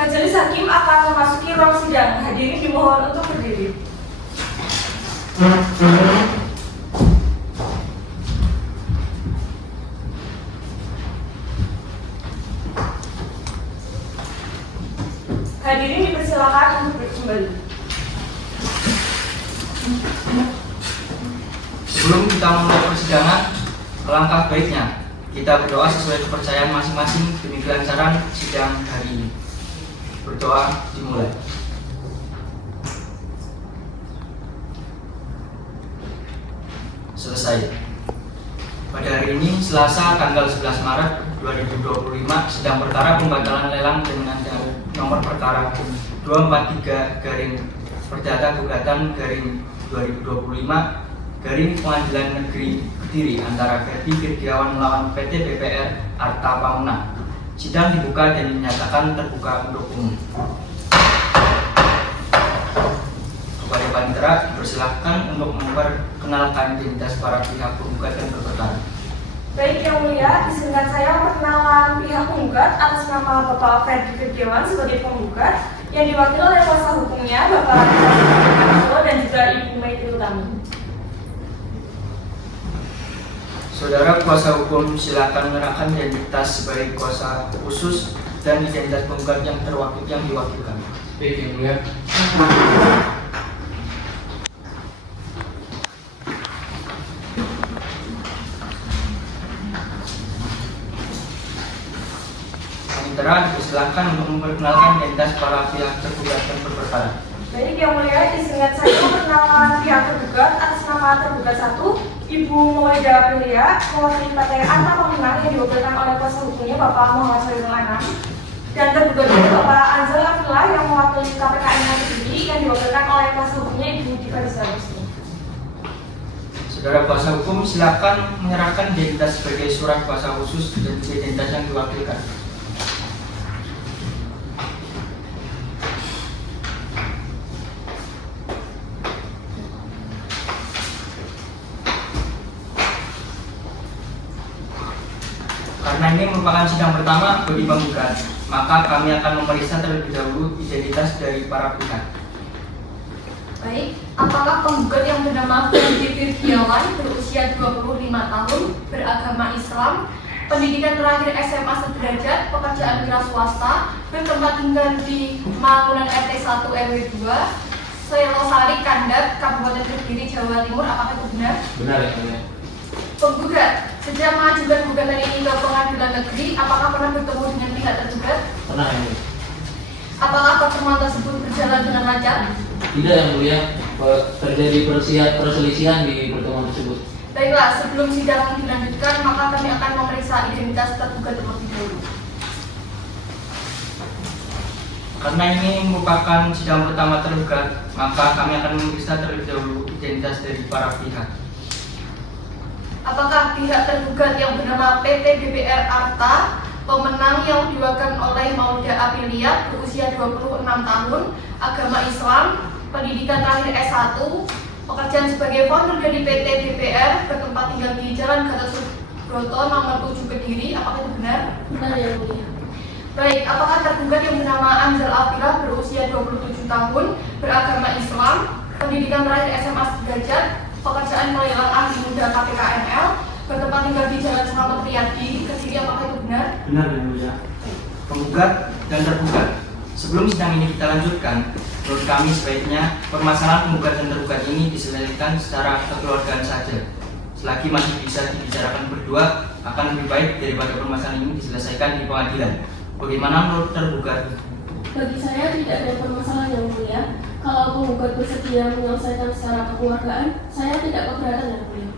Majelis Hakim akan memasuki ruang sidang. Hadirin dimohon untuk berdiri. Hadirin dipersilakan untuk kembali. Sebelum kita memulai persidangan, alangkah baiknya kita berdoa sesuai kepercayaan masing-masing demi kelancaran sidang hari ini. Berdoa dimulai. Selesai. Pada hari ini, Selasa tanggal 11 Maret 2025, sidang perkara pembatalan lelang dengan nomor perkara 243 garing Perdata Gugatan garing 2025 garing Pengadilan Negeri Kediri antara Ferdi Firdiawan melawan PT BPR Arta Pamuna. Sidang dibuka dan dinyatakan terbuka untuk umum. Kepada panitera dipersilahkan untuk memperkenalkan identitas para pihak penggugat dan berperkara. Baik, Yang Mulia, izinkan saya memperkenalkan pihak penggugat atas nama Bapak Ferdi Firdiawan sebagai penggugat yang diwakili oleh kuasa hukumnya Bapak Radianto dan juga Ibu Maiti Utami. Saudara kuasa hukum silakan menyerahkan identitas sebagai kuasa khusus dan identitas penggugat yang diwakilkan. Baik, Yang Mulia. Panitera dipersilakan untuk memperkenalkan identitas para pihak tergugat dan berperkara. Baik, Yang Mulia, izinkan saya memperkenalkan pihak tergugat atas nama tergugat 1 Ibu Maulida Aprilia, mewakili Partai Arta Pamuna yang diwakilkan oleh kuasa hukumnya Bapak Muhammad Soebul Anam, dan tergugat 2 Bapak Anzal Afila yang mewakili KPKN Kediri yang diwakilkan oleh kuasa hukumnya Ibu Diva Rizal-Rusli. Saudara kuasa hukum silakan menyerahkan identitas sebagai surat kuasa khusus dan identitas yang diwakilkan. Karena ini merupakan sidang pertama bagi penggugat, maka kami akan memeriksa terlebih dahulu identitas dari para pihak. Baik, apakah penggugat yang bernama Ferdi Firdiawan berusia 25 tahun, beragama Islam, pendidikan terakhir SMA sederajat, pekerjaan wira swasta, bertempat tinggal di Mangunan RT 1 RW 2, Selosari, Kandap, Kabupaten Kediri, Jawa Timur, apakah itu benar? Benar, Yang Mulia. Penggugat, sejak mengajukan gugatan ini ke pengadilan negeri, apakah pernah bertemu dengan pihak tergugat? Pernah, Yang Mulia. Apakah pertemuan tersebut berjalan dengan lancar? Tidak, Yang Mulia. Terjadi perselisihan di pertemuan tersebut. Baiklah, sebelum sidang dilanjutkan, maka kami akan memeriksa identitas tergugat terlebih dahulu. Karena ini merupakan sidang pertama tergugat, maka kami akan memeriksa terlebih dahulu identitas dari para pihak. Apakah pihak tergugat yang bernama PT BPR Arta, pemenang yang diwakilkan oleh Maulida Aprilia, berusia 26 tahun, agama Islam, pendidikan terakhir S1, pekerjaan sebagai founder dari PT BPR, bertempat tinggal di Jalan Gatot Subroto nomor 7 Kediri, apakah itu benar? Benar, Yang Mulia. Baik, apakah tergugat yang bernama Anzal Afila, berusia 27 tahun, beragama Islam, pendidikan terakhir SMA sederajat, pekerjaan melelang ahli muda KPKNL, bertempat tinggal di Jalan Selamat Riyadi, Kediri, apakah itu benar? Benar, Yang Mulia. Penggugat dan tergugat. Sebelum sidang ini kita lanjutkan, menurut kami sebaiknya permasalahan penggugat dan tergugat ini diselesaikan secara kekeluargaan saja. Selagi masih bisa dibicarakan berdua, akan lebih baik daripada permasalahan ini diselesaikan di pengadilan. Bagaimana menurut tergugat? Bagi saya tidak ada permasalahan, Yang Mulia. Kalau penggugat bersedia menyelesaikan secara kekeluargaan, saya tidak keberatan, Yang Mulia.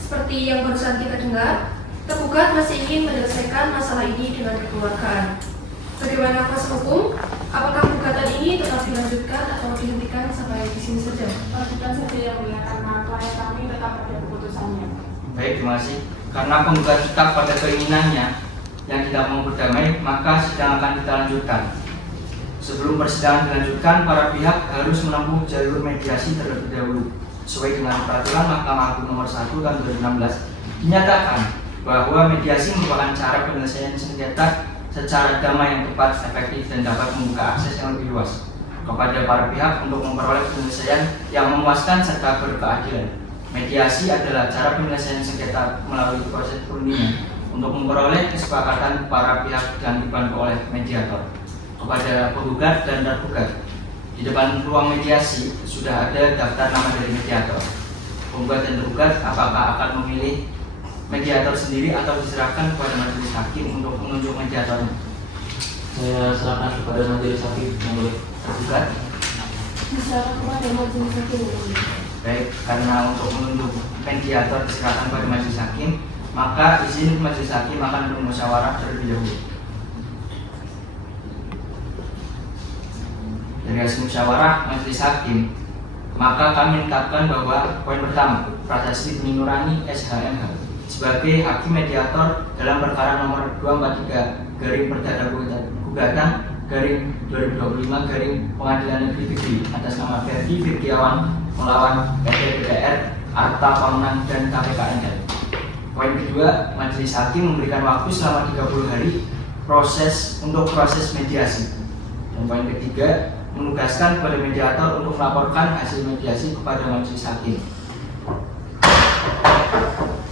Seperti yang barusan kita dengar, tergugat masih ingin menyelesaikan masalah ini dengan kekeluargaan. Bagaimana kuasa hukum? Apakah gugatan ini tetap dilanjutkan atau dihentikan sampai di sini saja? Lanjutkan saja, Yang Mulia, karena klien kami tetap pada keputusannya. Baik, terima kasih. Karena penggugat tetap pada keinginannya yang tidak mau berdamai, maka sidang akan kita lanjutkan. Sebelum persidangan dilanjutkan, para pihak harus menempuh jalur mediasi terlebih dahulu. Sesuai dengan peraturan Mahkamah Agung nomor 1 tahun 2016, dinyatakan bahwa mediasi merupakan cara penyelesaian sengketa secara damai yang tepat, efektif, dan dapat membuka akses yang lebih luas kepada para pihak untuk memperoleh penyelesaian yang memuaskan serta berkeadilan. Mediasi adalah cara penyelesaian sengketa melalui proses perundingan untuk memperoleh kesepakatan para pihak dan dibantu oleh mediator. Kepada penggugat dan tergugat, di depan ruang mediasi sudah ada daftar nama dari mediator. Penggugat dan tergugat apakah akan memilih mediator sendiri atau diserahkan kepada majelis hakim untuk menunjuk mediatornya? Saya serahkan kepada majelis hakim yang boleh. Tergugat? Diserahkan kepada majelis hakim yang mulia. Baik, karena untuk menunjuk mediator diserahkan kepada majelis hakim, maka izin majelis hakim akan bermusyawarah terlebih dahulu. Dari hasil musyawarah majelis hakim, maka kami menetapkan bahwa poin pertama, Prasasti Nurani SHMH sebagai hakim mediator dalam perkara nomor 243 garing perdata gugatan garing 2025 garing Pengadilan Negeri Kediri atas nama Ferdi Firdiawan melawan PT BPR, Arta Pamunan dan KPKNL. Poin kedua, majelis hakim memberikan waktu selama 30 hari untuk proses mediasi. Dan poin ketiga, menugaskan kepada mediator untuk melaporkan hasil mediasi kepada majelis hakim.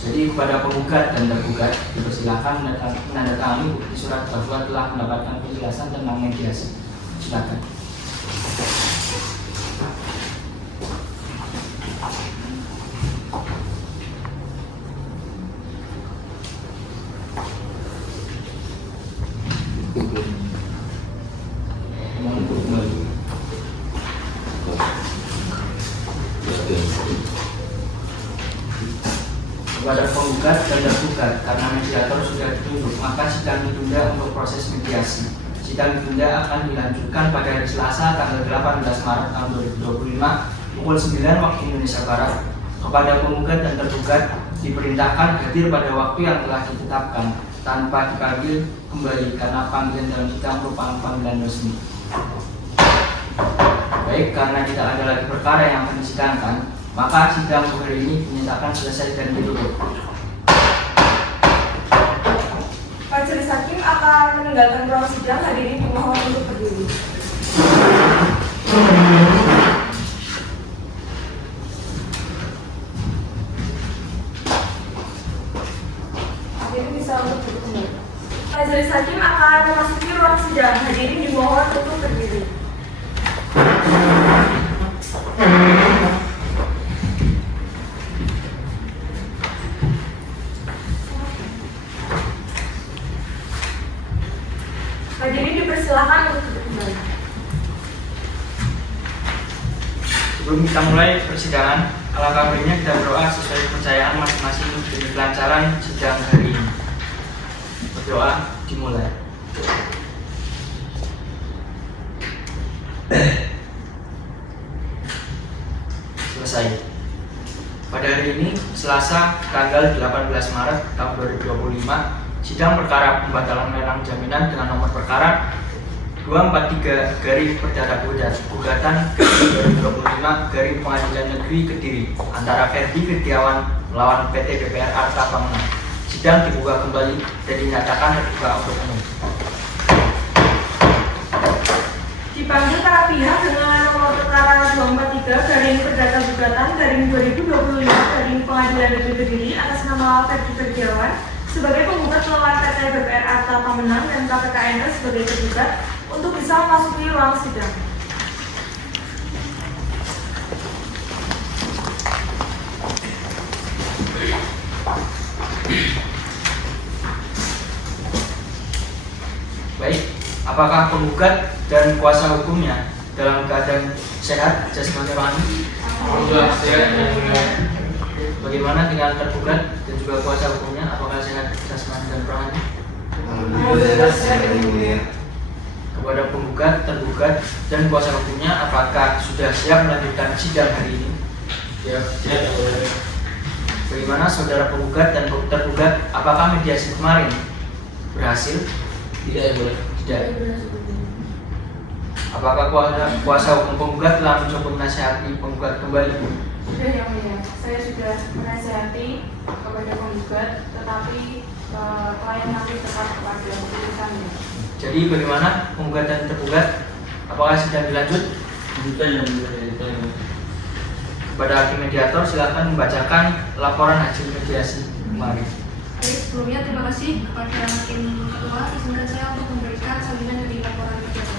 Jadi kepada penggugat dan tergugat dipersilakan menandatangani bukti surat bahwa telah mendapatkan penjelasan tentang mediasi. Silakan. Kepada penggugat dan tergugat, karena mediator sudah ditunjuk, maka sidang ditunda untuk proses mediasi. Sidang ditunda akan dilanjutkan pada hari Selasa tanggal 18 Maret tahun 2025 pukul 9 waktu Indonesia Barat. Kepada penggugat dan tergugat diperintahkan hadir pada waktu yang telah ditetapkan tanpa dipanggil kembali karena panggilan dalam sidang merupakan panggilan resmi. Baik, karena tidak ada lagi perkara yang akan disidangkan, maka sidang hari ini dinyatakan selesai dan ditutup. Majelis hakim akan meninggalkan ruang sidang. Hadirin dimohon untuk berdiri. Hadirin bisa untuk duduk kembali. Majelis hakim akan memasuki ruang sidang. Hadirin dimohon untuk berdiri. Hadirin dipersilakan untuk duduk kembali. Sebelum kita mulai persidangan, alangkah baiknya kita berdoa sesuai kepercayaan masing-masing demi kelancaran sidang hari ini. Berdoa dimulai. Selesai. Pada hari ini, Selasa, tanggal 18 Maret tahun 2025, sidang perkara pembatalan lelang jaminan dengan nomor perkara 243 garing perdata gugatan garing 2025 garing Pengadilan Negeri Kediri antara Ferdi Firdiawan melawan PT BPR Arta Pamunan. Sidang dibuka kembali dan dinyatakan terbuka untuk umum. Dipanggil para pihak dengan nomor perkara 243 garing perdata gugatan garing 2025 garing Pengadilan Negeri Kediri atas nama Ferdi Firdiawan sebagai penggugat melawan PT BPR Arta Pamunan dan KPKNL sebagai tergugat untuk bisa memasuki ruang sidang. Baik, apakah penggugat dan kuasa hukumnya dalam keadaan sehat jasmani rohani? Bagaimana dengan tergugat dan juga kuasa hukumnya? Apakah sehat jasmani dan rohani? Kepada penggugat, tergugat, dan kuasa hukumnya, apakah sudah siap melanjutkan sidang hari ini? Siap. Bagaimana saudara penggugat dan tergugat? Apakah mediasi kemarin berhasil? Tidak, ya boleh. Tidak. Apakah kuasa hukum penggugat telah mencoba menasihati penggugat kembali? Sudah yang mulia, saya sudah menasihati kepada penggugat, tetapi klien masih tetap pada keputusannya. Jadi bagaimana penggugat dan tergugat? Apakah sidang dilanjut? Kepada hakim mediator silakan membacakan laporan hasil mediasi kemarin. Baik, sebelumnya terima kasih kepada Hakim Ketua. Izinkan saya untuk memberikan salinan dari laporan mediator.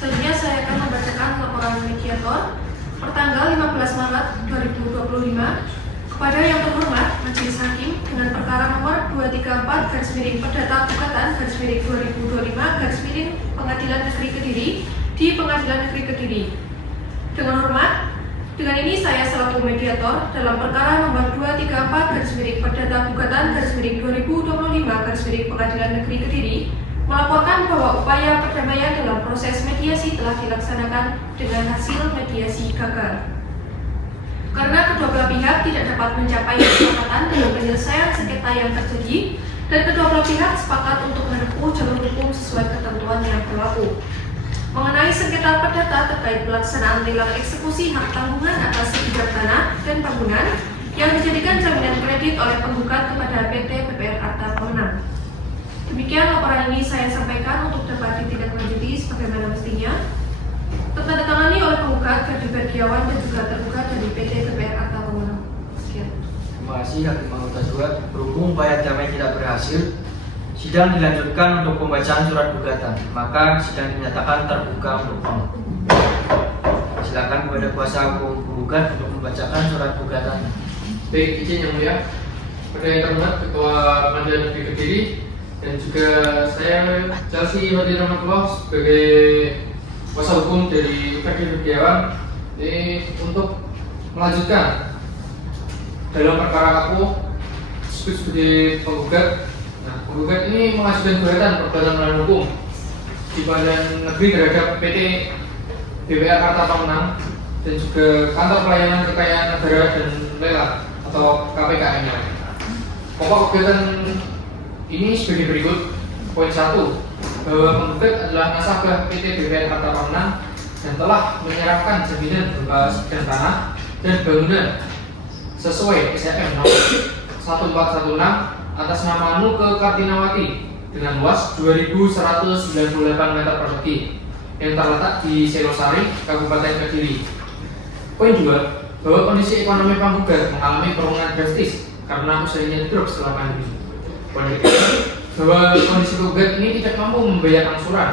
Selanjutnya saya akan membacakan laporan mediator pertanggal 15 Maret 2025 kepada yang terhormat Majelis Hakim dengan perkara nomor 234/Perdata Gugatan/2025/ Pengadilan Negeri Kediri di Pengadilan Negeri Kediri. Dengan hormat, dengan ini saya selaku mediator dalam perkara nomor 234/Perdata Gugatan/2025/ Pengadilan Negeri Kediri melaporkan bahwa upaya perdamaian dalam proses mediasi telah dilaksanakan dengan hasil mediasi gagal. Karena kedua belah pihak tidak dapat mencapai kesepakatan dalam penyelesaian sengketa yang terjadi dan kedua belah pihak sepakat untuk menempuh jalur hukum sesuai ketentuan yang berlaku. Mengenai sengketa perdata terkait pelaksanaan lelang eksekusi hak tanggungan atas sebidang tanah dan bangunan yang dijadikan jaminan kredit oleh penggugat kepada PT PPR Arta Pemenang. Demikian laporan ini saya sampaikan untuk dapat ditindaklanjuti sebagaimana mestinya. Tertandatangani oleh penggugat Ferdi Bergiawan dan juga tergugat dari PT PPR Arta Pemenang. Sekian. Terima kasih Hakim Anggota 2. Berhubung upaya damai tidak berhasil, sidang dilanjutkan untuk pembacaan surat gugatan. Maka sidang dinyatakan terbuka untuk umum. Silakan kepada kuasa hukum penggugat untuk membacakan surat gugatan. Baik, izin yang mulia, pada yang terhormat Ketua Pengadilan Negeri Kediri dan juga saya Chelsea Wadi Rahmatullah sebagai kuasa hukum dari Ferdi Bergiawan ini untuk melanjutkan dalam perkara aku disebut sebagai penggugat. Nah, penggugat ini mengajukan gugatan perbuatan melawan hukum di Pengadilan Negeri terhadap PT BPR Arta Pemenang dan juga Kantor Pelayanan Kekayaan Negara dan Lelang atau KPKN-nya. Pokok gugatan ini sebagai berikut. Poin 1, bahwa penggugat adalah nasabah PT BPR Arta Pemenang dan telah menyerahkan jaminan berupa sebidang tanah dan bangunan sesuai SMM nomor 1416 atas nama Nuke Kartinawati dengan luas 2.198 meter persegi yang terletak di Selosari, Kabupaten Kediri. Poin 2, bahwa kondisi ekonomi penggugat mengalami penurunan drastis karena usahanya drop setelah pandemi. Poin 3, bahwa kondisi penggugat ini tidak mampu membayar angsuran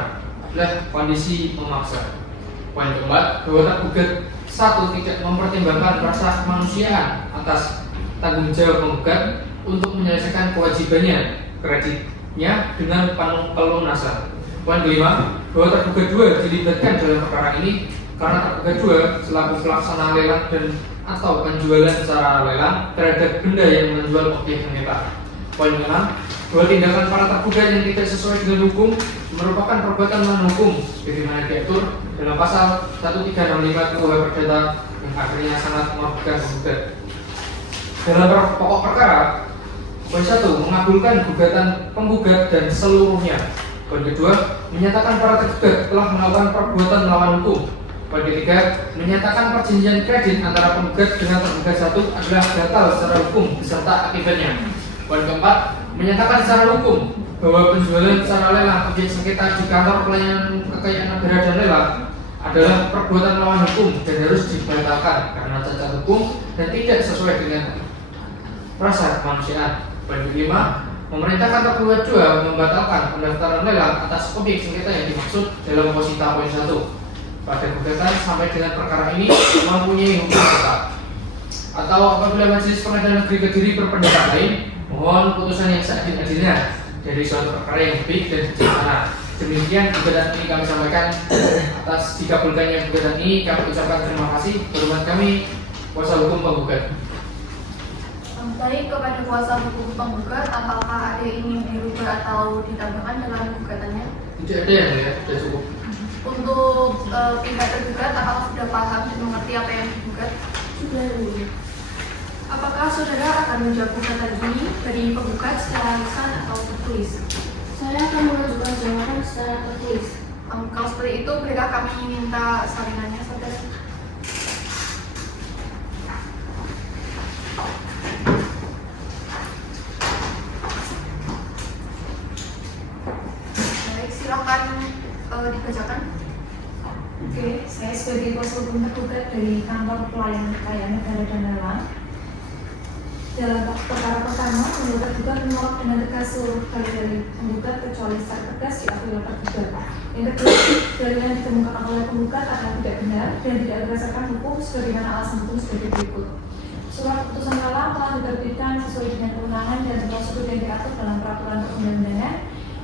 adalah kondisi memaksa. Poin keempat, bahwa tergugat 1 tidak mempertimbangkan rasa kemanusiaan atas tanggung jawab penggugat untuk menyelesaikan kewajibannya kreditnya dengan pelunasan. Poin kelima, bahwa tergugat 2 dilibatkan dalam perkara ini karena tergugat 2 selaku pelaksana lelang dan atau penjualan secara lelang terhadap benda yang menjual objek sengketa. Poin ke-6, bahwa tindakan para tergugat yang tidak sesuai dengan hukum merupakan perbuatan melawan hukum sebagaimana diatur dalam pasal 1365 KUH Perdata yang akhirnya sangat merugikan penggugat. Dalam pokok perkara, poin 1 mengabulkan gugatan penggugat dan seluruhnya. Poin kedua, menyatakan para tergugat telah melakukan perbuatan melawan hukum. Poin ketiga, menyatakan perjanjian kredit antara penggugat dengan tergugat 1 adalah batal secara hukum beserta akibatnya. Poin keempat, menyatakan secara hukum bahwa penjualan secara lelang objek sengketa di Kantor Pelayanan Kekayaan Negara dan Lelang adalah perbuatan melawan hukum dan harus dibatalkan karena cacat hukum dan tidak sesuai dengan rasa kemanusiaan. Poin kelima, memerintahkan tergugat 2 membatalkan pendaftaran lelang atas objek sengketa yang dimaksud dalam posita poin 1 pada gugatan sampai dengan perkara ini mempunyai hukum tetap. Atau apabila Majelis Pengadilan Negeri Kediri berpendapat lain, mohon putusan yang seadil-adilnya dari suatu perkara yang baik dan bijaksana. Demikian gugatan ini kami sampaikan. Atas dikabulkannya gugatan ini kami ucapkan terima kasih. Hormat kami kuasa hukum penggugat. Baik, kepada kuasa hukum penggugat, apakah ada yang ingin dirubah atau ditambahkan dalam gugatannya? Tidak ada yang ya, sudah cukup. Untuk pihak tergugat, apakah sudah paham dan mengerti apa yang digugat? Sudah yang mulia. Apakah saudara akan menjawab gugatan ini dari penggugat secara lisan atau tertulis? Saya Saya akan mengajukan jawaban secara tertulis. Kalau seperti itu, bolehkah kami minta salinannya, saudara? Baik, silakan dibacakan. Oke, saya sebagai kuasa hukum tergugat dari Kantor Pelayanan Kekayaan Negara dan Lelang. Dalam perkara pertama, menurut tergugat menolak dengan tegas seluruh dalil penggugat kecuali secara tegas diakui oleh tergugat. Yang kedua, dalil yang ditemukan oleh penggugat adalah tidak benar dan tidak berdasarkan hukum sebagaimana alasan hukum sebagai berikut. Surat putusan lelang telah diterbitkan sesuai dengan kewenangan dan prosedur yang diatur dalam peraturan perundang-undangan,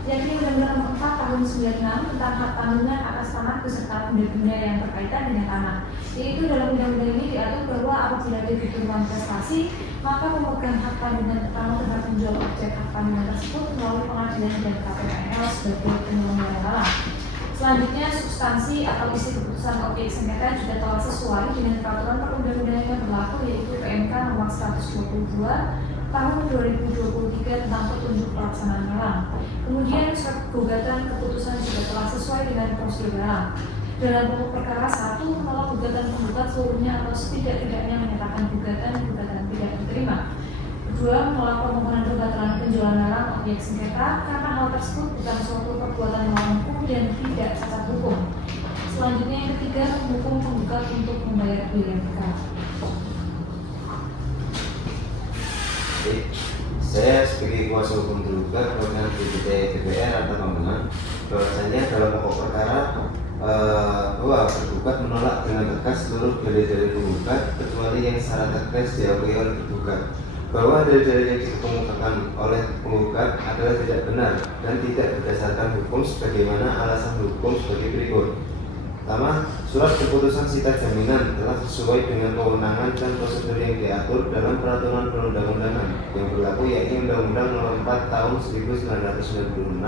yakni Undang-Undang Nomor 4 Tahun 96 tentang hak tanggungan atas tanah beserta benda-benda yang berkaitan dengan tanah. Yaitu dalam undang-undang ini diatur bahwa apabila debitur manifestasi, maka pemegang hak tanggungan pertama terhadap penjual objek hak tanggungan tersebut melalui pengadilan dan KPKNL sebagai penyelenggara lelang. Selanjutnya, substansi atau isi keputusan objek sengketa juga telah sesuai dengan peraturan perundang-undangan yang berlaku, yaitu PMK Nomor 122 Tahun 2023 tentang petunjuk pelaksanaan lelang. Kemudian, surat gugatan keputusan juga telah sesuai dengan prosedur lelang. Dalam pokok perkara 1, menolak gugatan penggugat seluruhnya atau setidak-tidaknya menyatakan gugatan tidak diterima. Kedua, menolak permohonan pembatalan penjualan lelang objek sengketa karena hal tersebut bukan suatu perbuatan melawan hukum dan tidak cacat hukum. Selanjutnya, yang ketiga, menghukum penggugat untuk membayar biaya perkara. Saya sebagai kuasa hukum tergugat dengan DPT DPR atau Bambang bahwasanya dalam pokok perkara bahwa tergugat menolak dengan tegas seluruh dalil-dalil penggugat kecuali yang secara tegas diakui oleh tergugat bahwa dalil-dalil yang dikemukakan oleh penggugat adalah tidak benar dan tidak berdasarkan hukum sebagaimana alasan hukum sebagai berikut. Pertama, surat keputusan sita jaminan telah sesuai dengan kewenangan dan prosedur yang diatur dalam peraturan perundang-undangan yang berlaku, yakni Undang-Undang Nomor 4 Tahun 1996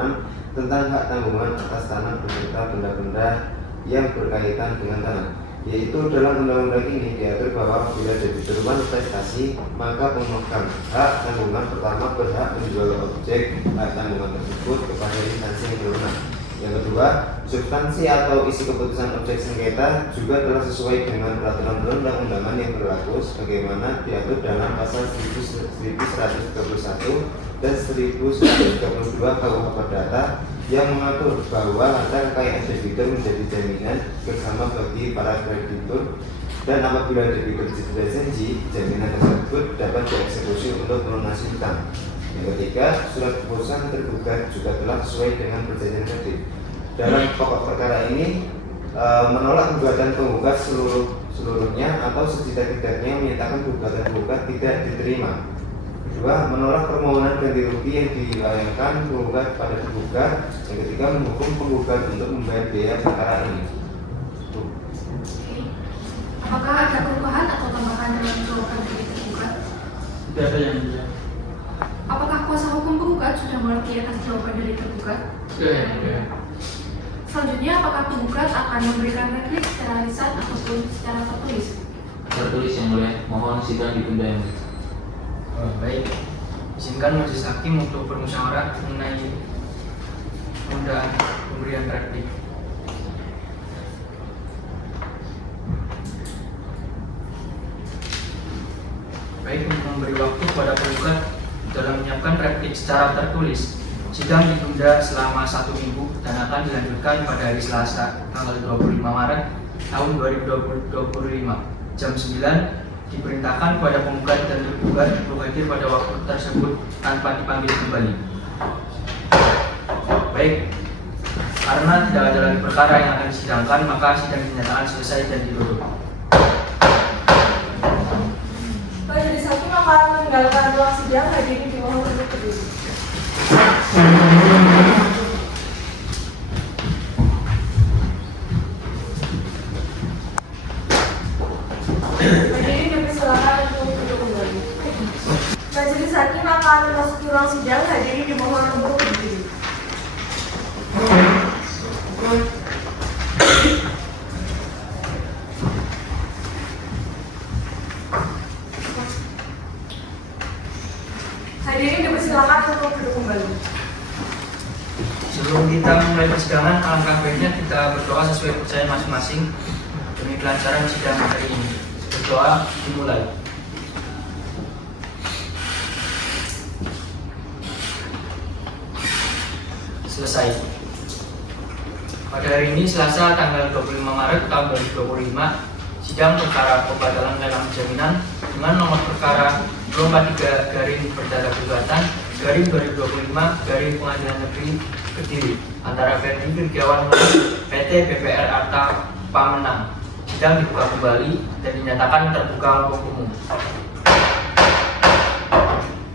tentang hak tanggungan atas tanah beserta benda-benda yang berkaitan dengan tanah. Yaitu dalam undang-undang ini diatur bahwa bila debitur manifestasi, maka pemegang hak tanggungan pertama berhak menjual objek hak tanggungan tersebut kepada instansi yang berwenang. Yang kedua, substansi atau isi keputusan objek sengketa juga telah sesuai dengan peraturan perundang-undangan yang berlaku sebagaimana diatur dalam pasal 1131 dan 1132 KUH Perdata yang mengatur bahwa harta kekayaan debitur menjadi jaminan bersama bagi para kreditur, dan apabila debitur tidak janji, jaminan tersebut dapat dieksekusi untuk melunasi hutang. Yang ketiga, surat keputusan tergugat juga telah sesuai dengan perjanjian kredit. Dalam pokok perkara ini menolak gugatan penggugat seluruhnya atau setidak-tidaknya menyatakan gugatan penggugat tidak diterima. Kedua, menolak permohonan ganti rugi yang dilayangkan penggugat pada tergugat. Yang ketiga, menghukum penggugat untuk membayar biaya perkara ini. Apakah ada perubahan atau tambahan dalam jawaban dari tergugat? Tidak ada yang mulia. Apakah kuasa hukum penggugat sudah mengerti atas jawaban dari tergugat? Sudah yang mulia. Selanjutnya, apakah penggugat akan memberikan replik secara lisan ataupun secara tertulis? Tertulis yang mulia. Mohon sidang ditunda yang mulia. Baik, izinkan majelis hakim untuk bermusyawarah mengenai penundaan pemberian replik. Baik, untuk memberi waktu kepada penggugat dalam menyiapkan replik secara tertulis, sidang ditunda selama 1 minggu dan akan dilanjutkan pada hari Selasa tanggal 25 Maret tahun 2025 jam 9. Diperintahkan kepada penggugat dan tergugat untuk hadir pada waktu tersebut tanpa dipanggil kembali. Baik, karena tidak ada lagi perkara yang akan disidangkan, maka sidang dinyatakan selesai dan ditutup. Majelis hakim akan meninggalkan ruang sidang. Hadirin dimohon untuk berdiri. Hadirin dipersilakan untuk duduk kembali. Majelis hakim akan memasuki ruang sidang. Hadirin dimohon untuk berdiri. Hadirin dipersilakan untuk duduk kembali. Sebelum kita mulai persidangan, alangkah baiknya kita berdoa sesuai kepercayaan masing-masing demi kelancaran sidang hari ini. Berdoa dimulai. Selesai. Pada hari ini Selasa tanggal 25 Maret tahun 2025, sidang perkara pembatalan lelang jaminan dengan nomor perkara 243/Perdata-Gugatan/2025 Pengadilan Negeri Kediri antara Ferdi Wirjawan PT BPR Arta Pamenang. Sidang dibuka kembali dan dinyatakan terbuka untuk umum.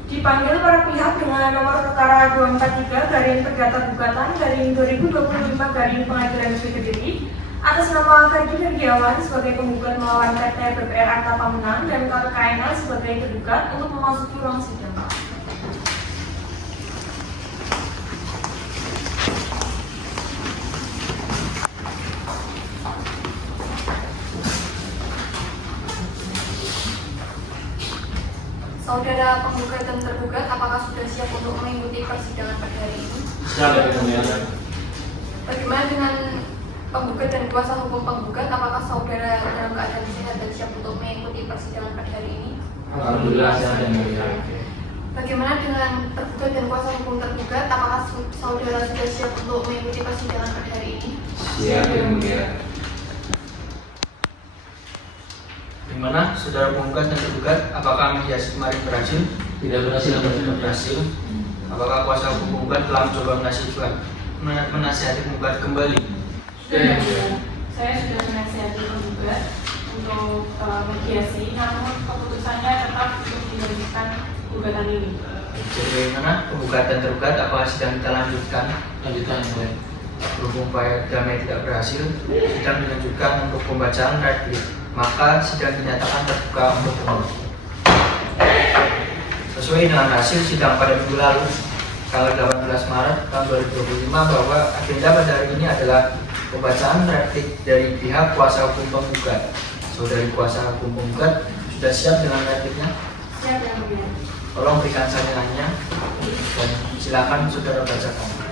Dipanggil para pihak dengan nomor perkara 243/Perdata-Gugatan/2025 Pengadilan Negeri Kediri atas nama Ferdi Wirjawan sebagai penggugat melawan PT BPR Arta Pamenang dan KPKNL sebagai tergugat untuk memasuki ruang sidang. Saudara penggugat dan tergugat, apakah sudah siap untuk mengikuti persidangan pada hari ini? Siap, Yang Mulia. Bagaimana dengan penggugat dan kuasa hukum penggugat? Apakah saudara dalam keadaan sehat dan siap untuk mengikuti persidangan pada hari ini? Alhamdulillah sehat, Yang Mulia. Bagaimana dengan tergugat dan kuasa hukum tergugat? Apakah saudara sudah siap untuk mengikuti persidangan pada hari ini? Siap, Yang Mulia. Bagaimana saudara penggugat dan tergugat? Apakah mediasi kemarin berhasil? Tidak berhasil, Berhasil. Apakah kuasa hukum penggugat telah mencoba menasihati penggugat kembali? Saya sudah menasihati penggugat untuk mediasi, namun keputusannya tetap untuk dilanjutkan gugatan ini. Jadi bagaimana penggugat dan tergugat? Apakah sidang kita lanjutkan? Lanjutkan, Yang Mulia. Berhubung upaya damai tidak berhasil, sidang dilanjutkan untuk pembacaan replik. Maka sidang dinyatakan terbuka untuk umum. Sesuai dengan hasil sidang pada minggu lalu, tanggal 18 Maret tahun 2025, bahwa agenda pada hari ini adalah pembacaan replik dari pihak kuasa hukum penggugat. Saudari kuasa hukum penggugat sudah siap dengan repliknya? Siap, Yang Mulia. Tolong berikan salinannya dan silakan saudara bacakan.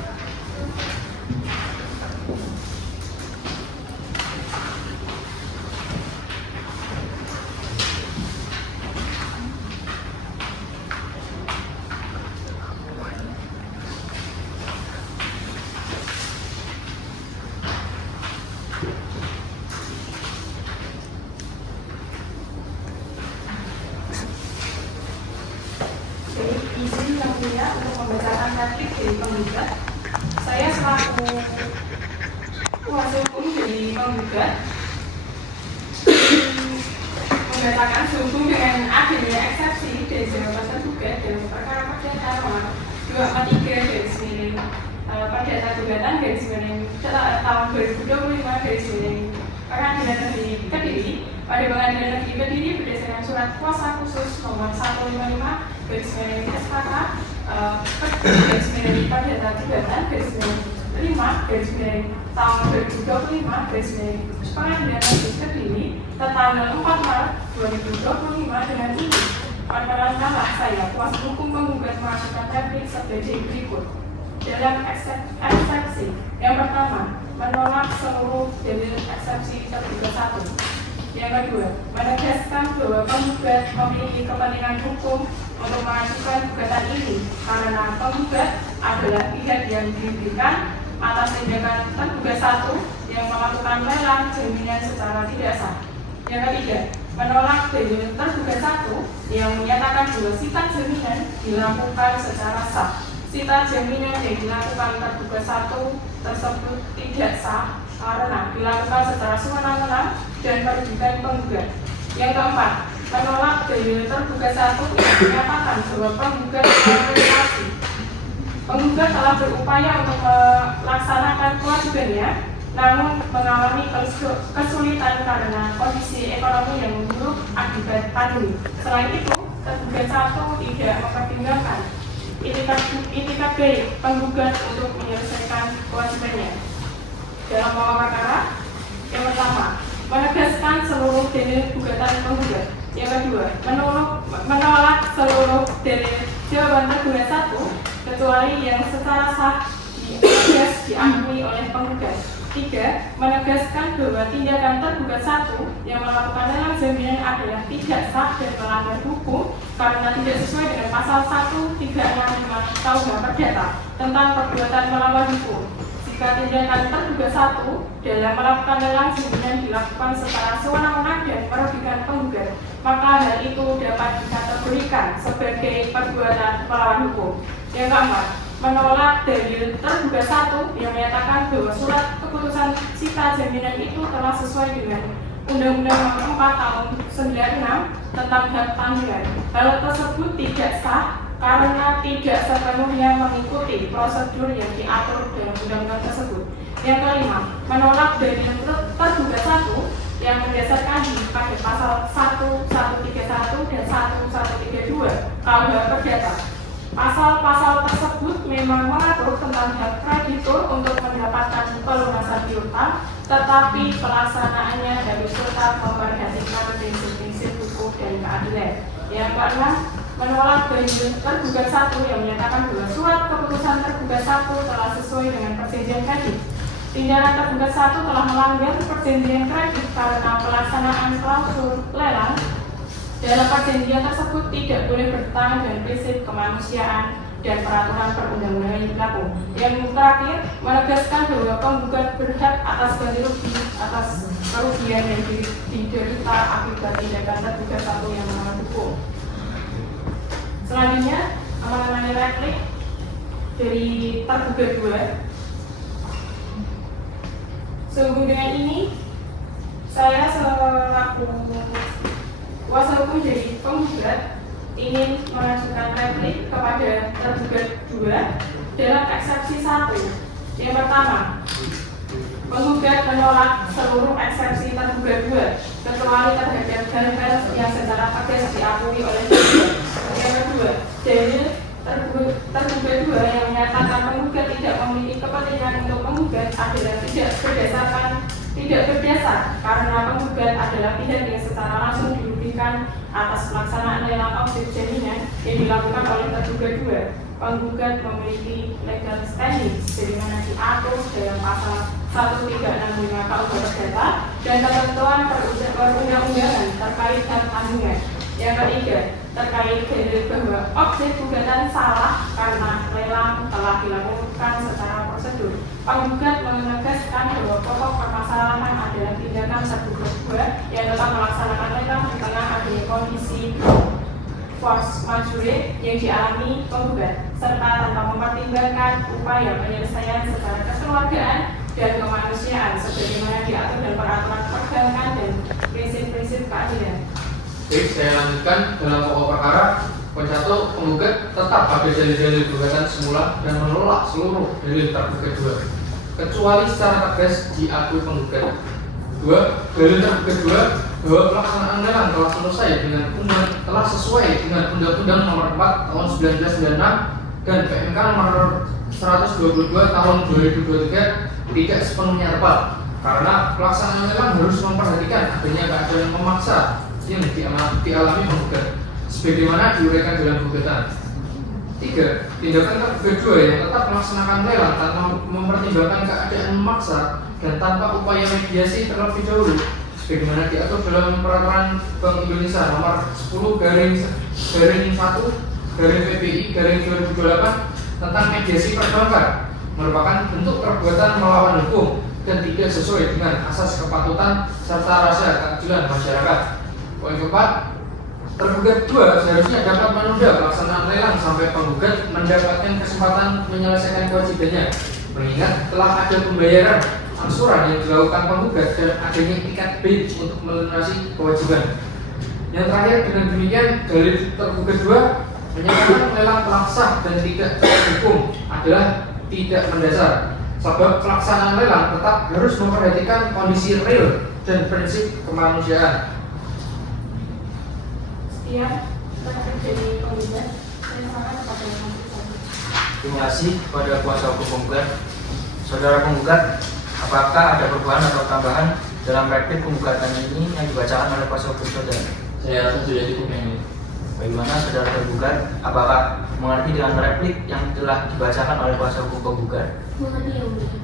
Izin Yang Mulia untuk membacakan replik dari penggugat. Saya selaku kuasa hukum dari penggugat membacakan sehubung dengan adanya eksepsi dari jawaban tergugat dalam perkara perdata nomor 243/Perdata Gugatan tahun 2025/Pengadilan Negeri Kediri pada Pengadilan Negeri Kediri berdasarkan surat kuasa khusus nomor 155/SKK Perdata Gugatan tahun 2025/Pengadilan Negeri Kediri tertanggal 4 Maret 2025 dengan ini. Perkenankanlah saya kuasa hukum penggugat mengajukan replik sebagai berikut. Dalam eksepsi yang pertama, menolak seluruh dalil eksepsi tergugat 1. Yang kedua, menegaskan bahwa penggugat memiliki kepentingan hukum untuk mengajukan gugatan ini karena penggugat adalah pihak yang dirugikan atas tindakan tergugat 1 yang melakukan lelang jaminan secara tidak sah. Yang ketiga, menolak dalil tergugat 1 yang menyatakan bahwa sifat jaminan dilakukan secara sah. Sifat jaminan yang dilakukan tergugat 1 tersebut tidak sah karena dilakukan secara sewenang-wenang dan merugikan penggugat. Yang keempat, menolak dalil tergugat 1 yang menyatakan bahwa penggugat terrelasi. Penggugat telah berupaya untuk melaksanakan kewajibannya, namun mengalami kesulitan karena kondisi ekonomi yang buruk akibat pandemi. Selain itu, tergugat 1 tidak mempertimbangkan itikat baik penggugat untuk menyelesaikan kewajibannya. Dalam pokok perkara, yang pertama, menegaskan seluruh dalil gugatan penggugat. Yang kedua, menolak seluruh dalil jawaban tergugat 1 kecuali yang secara sah diatas diakui oleh penggugat. 3. Menegaskan bahwa tindakan tergugat 1 yang melakukan lelang jaminan adalah tidak sah dan melanggar hukum karena tidak sesuai dengan pasal 1365 KUH Perdata tentang perbuatan melawan hukum. Jika tindakan tergugat 1 dalam melakukan lelang jaminan dilakukan secara sewenang-wenang dan merugikan penggugat, maka hal itu dapat dikategorikan sebagai perbuatan melawan hukum. Yang keempat, menolak dalil tergugat 1 yang menyatakan bahwa surat keputusan sita jaminan itu telah sesuai dengan Undang-Undang Nomor 4 Tahun 96 tentang hak tanggungan. Hal tersebut tidak sah karena tidak sepenuhnya mengikuti prosedur yang diatur dalam undang-undang tersebut. Yang kelima, menolak dalil tergugat 1 yang berdasarkan pada pasal 1131 dan 1132 KUH Perdata. Pasal-pasal tersebut memang mengatur tentang hak kreditur untuk mendapatkan pelunasan piutang, tetapi pelaksanaannya harus tetap memperhatikan prinsip-prinsip hukum dan keadilan. Yang keenam, menolak dalil tergugat 1 yang menyatakan bahwa surat keputusan tergugat 1 telah sesuai dengan perjanjian kredit. Tindakan tergugat 1 telah melanggar perjanjian kredit karena pelaksanaan klausul lelang dalam perjanjian tersebut tidak boleh bertentangan dengan prinsip kemanusiaan dan peraturan perundang-undangan yang berlaku. Yang terakhir, menegaskan bahwa penggugat berhak atas ganti rugi atas kerugian yang diderita akibat tindakan tergugat 1 yang melanggar hukum. Selanjutnya, mengenai replik dari tergugat 2. Sehubung dengan ini, saya selaku kuasa hukum dari penggugat ingin mengajukan replik kepada tergugat 2 dalam eksepsi 1. Yang pertama, penggugat menolak seluruh eksepsi tergugat 2 kecuali terhadap hal-hal yang secara tegas diakui oleh penggugat. Yang kedua, dalil tergugat 2 yang menyatakan penggugat tidak memiliki kepentingan untuk menggugat adalah tidak berdasar karena penggugat adalah pihak yang secara langsung dirugikan atas pelaksanaan lelang objek jaminan yang dilakukan oleh tergugat 2. Penggugat memiliki legal standing sebagaimana diatur dalam pasal 1365 KUH Perdata dan ketentuan perundang-undangan terkait hak tanggungan. Yang ketiga, terkait dalil bahwa objek gugatan salah karena lelang telah dilakukan secara prosedur. Penggugat menegaskan bahwa pokok permasalahan adalah tindakan tergugat 2 yang tetap melaksanakan lelang di tengah adanya kondisi force majeure yang dialami penggugat, serta tanpa mempertimbangkan upaya penyelesaian secara kekeluargaan dan kemanusiaan sebagaimana diatur dalam peraturan perbankan dan prinsip-prinsip keadilan. Baik, saya lanjutkan dalam pokok perkara. Poin 1, penggugat tetap pada dalil-dalil gugatan semula dan menolak seluruh dalil tergugat 2 kecuali secara tegas diakui penggugat. 2. Dalil tergugat 2 bahwa pelaksanaan lelang telah selesai telah sesuai dengan Undang-Undang Nomor 4 Tahun 1996 dan PMK Nomor 122 Tahun 2023 tidak sepenuhnya tepat karena pelaksanaan lelang harus memperhatikan adanya keadaan memaksa yang dialami penggugat sebagaimana diuraikan dalam gugatan. 3. Tindakan tergugat 2 yang tetap melaksanakan lelang tanpa mempertimbangkan keadaan memaksa dan tanpa upaya mediasi terlebih dahulu sebagaimana diatur dalam peraturan Bank Indonesia Nomor 10/1/PPI/2028 tentang mediasi perbankan merupakan bentuk perbuatan melawan hukum dan tidak sesuai dengan asas kepatutan serta rasa keadilan masyarakat. Poin keempat, tergugat 2 seharusnya dapat menunda pelaksanaan lelang sampai penggugat mendapatkan kesempatan menyelesaikan kewajibannya, mengingat telah ada pembayaran angsuran yang dilakukan penggugat dan adanya ikat bail untuk melunasi kewajiban. Yang terakhir, dengan demikian dalil tergugat 2 menyatakan lelang telah sah dan tidak hukum adalah tidak mendasar, sebab pelaksanaan lelang tetap harus memperhatikan kondisi real dan prinsip kemanusiaan. Sekian dari penggugat. Saya serahkan kepada yang bersangkutan. Terima kasih kepada kuasa hukum penggugat. Saudara penggugat, apakah ada perubahan atau tambahan dalam replik penggugatan ini yang dibacakan oleh kuasa hukum saudara? Saya rasa sudah cukup yang ini. Bagaimana saudara tergugat? Apakah mengerti dengan replik yang telah dibacakan oleh kuasa hukum penggugat? Mengerti yang mulia.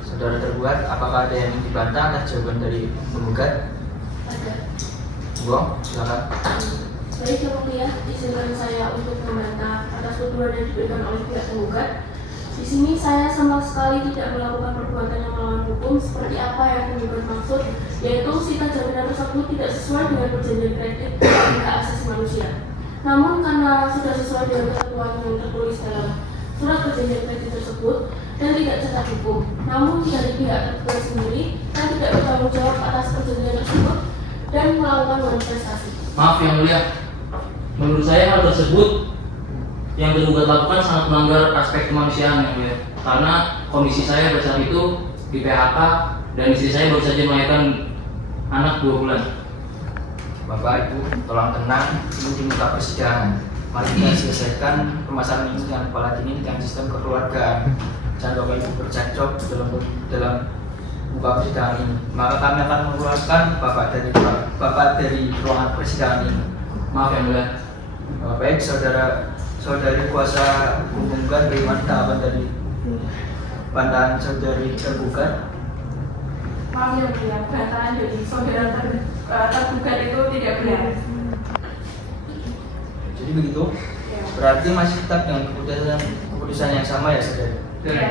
Saudara tergugat, apakah ada yang ingin dibantah atas jawaban dari penggugat? Ada. Monggo, silakan. Baik yang mulia, izinkan saya untuk membantah atas tuduhan yang diberikan oleh pihak penggugat. Di sini saya sama sekali tidak melakukan perbuatan yang melawan hukum seperti apa yang penggugat maksud, yaitu sita jaminan tersebut tidak sesuai dengan perjanjian kredit dan hak asasi manusia. Namun karena sudah sesuai dengan ketentuan yang tertulis dalam surat perjanjian kredit tersebut dan tidak cacat hukum, namun dari pihak tergugat sendiri kan tidak bertanggung jawab atas perjanjian tersebut dan melakukan manifestasi. Maaf yang mulia, menurut saya hal tersebut yang tergugat lakukan sangat melanggar aspek kemanusiaan yang mulia. Karena kondisi saya pada saat itu di PHK dan istri saya baru saja melahirkan anak 2 bulan. Bapak Ibu, tolong tenang, ini di muka persidangan. Mari kita selesaikan permasalahan ini dengan kepala dingin dan sistem kekeluargaan. Jangan Bapak Ibu bercakap dalam muka persidangan ini. Maka kami akan mengeluarkan Bapak dari ruangan persidangan ini. Maaf yang mulia. Baik, saudari kuasa hukum penggugat, bagaimana tanggapan dari bantahan saudari tergugat? Maaf yang mulia, bantahan dari saudara tergugat itu tidak benar. Jadi begitu? Berarti masih tetap dengan keputusan yang sama ya saudari? Iya.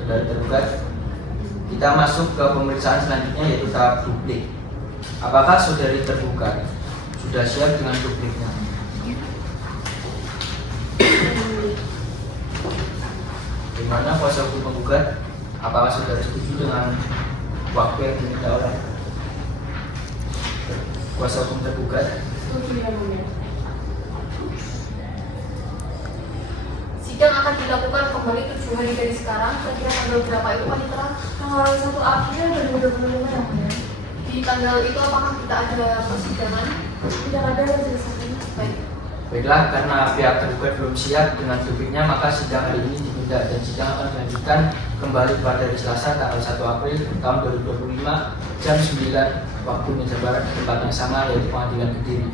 Saudari tergugat, kita masuk ke pemeriksaan selanjutnya yaitu tahap duplik. Apakah saudari tergugat sudah siap dengan dupliknya? Bagaimana kuasa hukum penggugat? Apakah saudara setuju dengan waktu yang diminta oleh kuasa hukum tergugat? Setuju yang mulia. Sidang akan dilakukan kembali 7 hari dari sekarang. Kira-kira tanggal berapa itu panitera? Tanggal 1 April 2025 yang mulia. Di tanggal itu apakah kita ada persidangan? Tidak ada yang jelaskan. Baik. Baiklah, karena pihak tergugat belum siap dengan dupliknya, maka sidang hari ini ditunda dan sidang akan dilanjutkan kembali pada hari Selasa tanggal 1 April tahun 2025 jam 9 waktu Indonesia Barat di tempat yang sama yaitu Pengadilan Kediri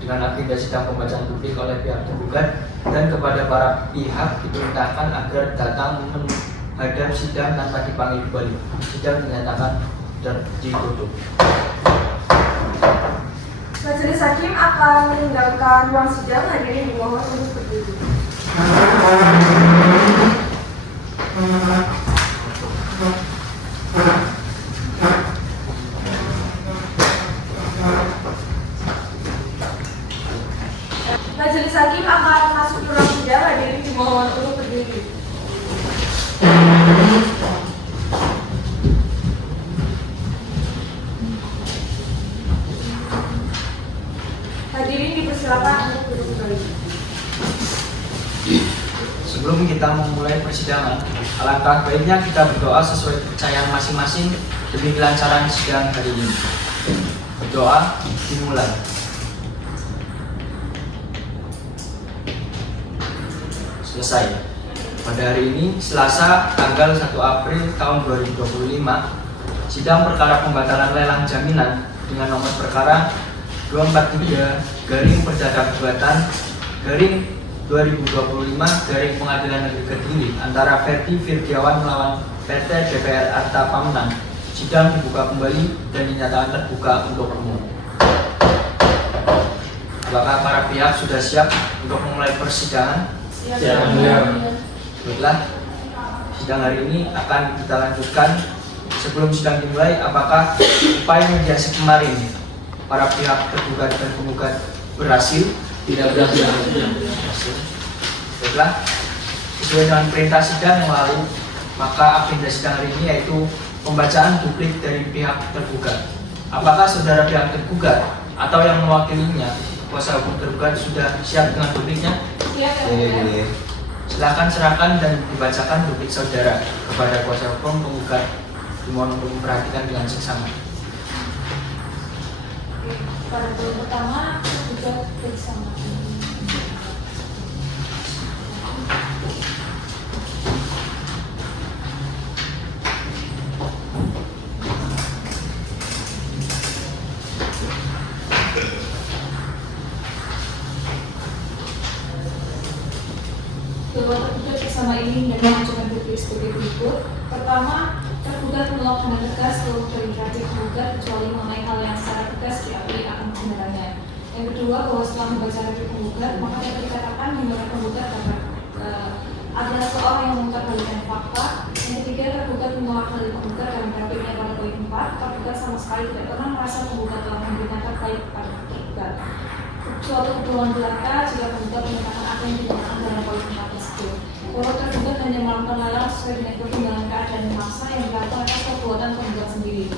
dengan agenda sidang pembacaan duplik oleh pihak tergugat dan kepada para pihak diperintahkan agar datang menghadap sidang tanpa dipanggil kembali. Sidang dinyatakan ditutup. Majelis Hakim akan meninggalkan ruang sidang. Hadirin dimohon untuk berdiri. Majelis Hakim akan masuk ke ruang sidang. Hadirin dimohon untuk berdiri. Hadirin dipersilakan untuk duduk kembali. Sebelum kita memulai persidangan, alangkah baiknya kita berdoa sesuai kepercayaan masing-masing demi kelancaran sidang hari ini. Berdoa dimulai. Selesai. Pada hari ini, Selasa, tanggal 1 April tahun 2025, sidang perkara pembatalan lelang jaminan dengan nomor perkara 243 garing perdata gugatan garing 2025 garing Pengadilan Negeri Kediri antara Ferdi Firdiawan melawan PT DPR Arta Pamenang. Sidang dibuka kembali dan dinyatakan terbuka untuk umum. Apakah para pihak sudah siap untuk memulai persidangan? Siap. Yang mulia. Baiklah, sidang hari ini akan kita lanjutkan. Sebelum sidang dimulai, apakah upaya mediasi kemarin para pihak tergugat dan penggugat berhasil? Tidak berhasil. Baiklah, sesuai dengan perintah sidang yang lalu, maka agenda sidang hari ini yaitu pembacaan duplik dari pihak tergugat. Apakah saudara pihak tergugat atau yang mewakilinya, kuasa hukum tergugat sudah siap dengan dupliknya? Siap ya, Ini mulia. boleh. Silakan serahkan dan dibacakan duplik saudara kepada kuasa hukum penggugat. Dimohon untuk memperhatikan dengan seksama. Pada poin pertama, tergugat bersama. ini dan mengajukan bukti sebagai berikut. Pertama, tergugat menolak dengan tegas seluruh dalil tergugat kecuali mengenai hal yang secara tegas diakui akan kebenarannya. Yang kedua, bahwa setelah membaca dalil penggugat, maka dapat dikatakan bahwa penggugat adalah seorang yang mengutarbalikan fakta. Yang ketiga, tergugat menolak dalil penggugat dalam dalilnya pada poin 4. Tergugat sama sekali tidak pernah merasa penggugat telah memberikan terkait kepada tergugat. Suatu hubungan belaka jika penggugat menyatakan apa yang dinyatakan dalam poin 4 tersebut. Bahwa tergugat hanya melakukan lelang sesuai dengan perkembangan keadaan masa yang dilakukan atas perbuatan penggugat sendiri.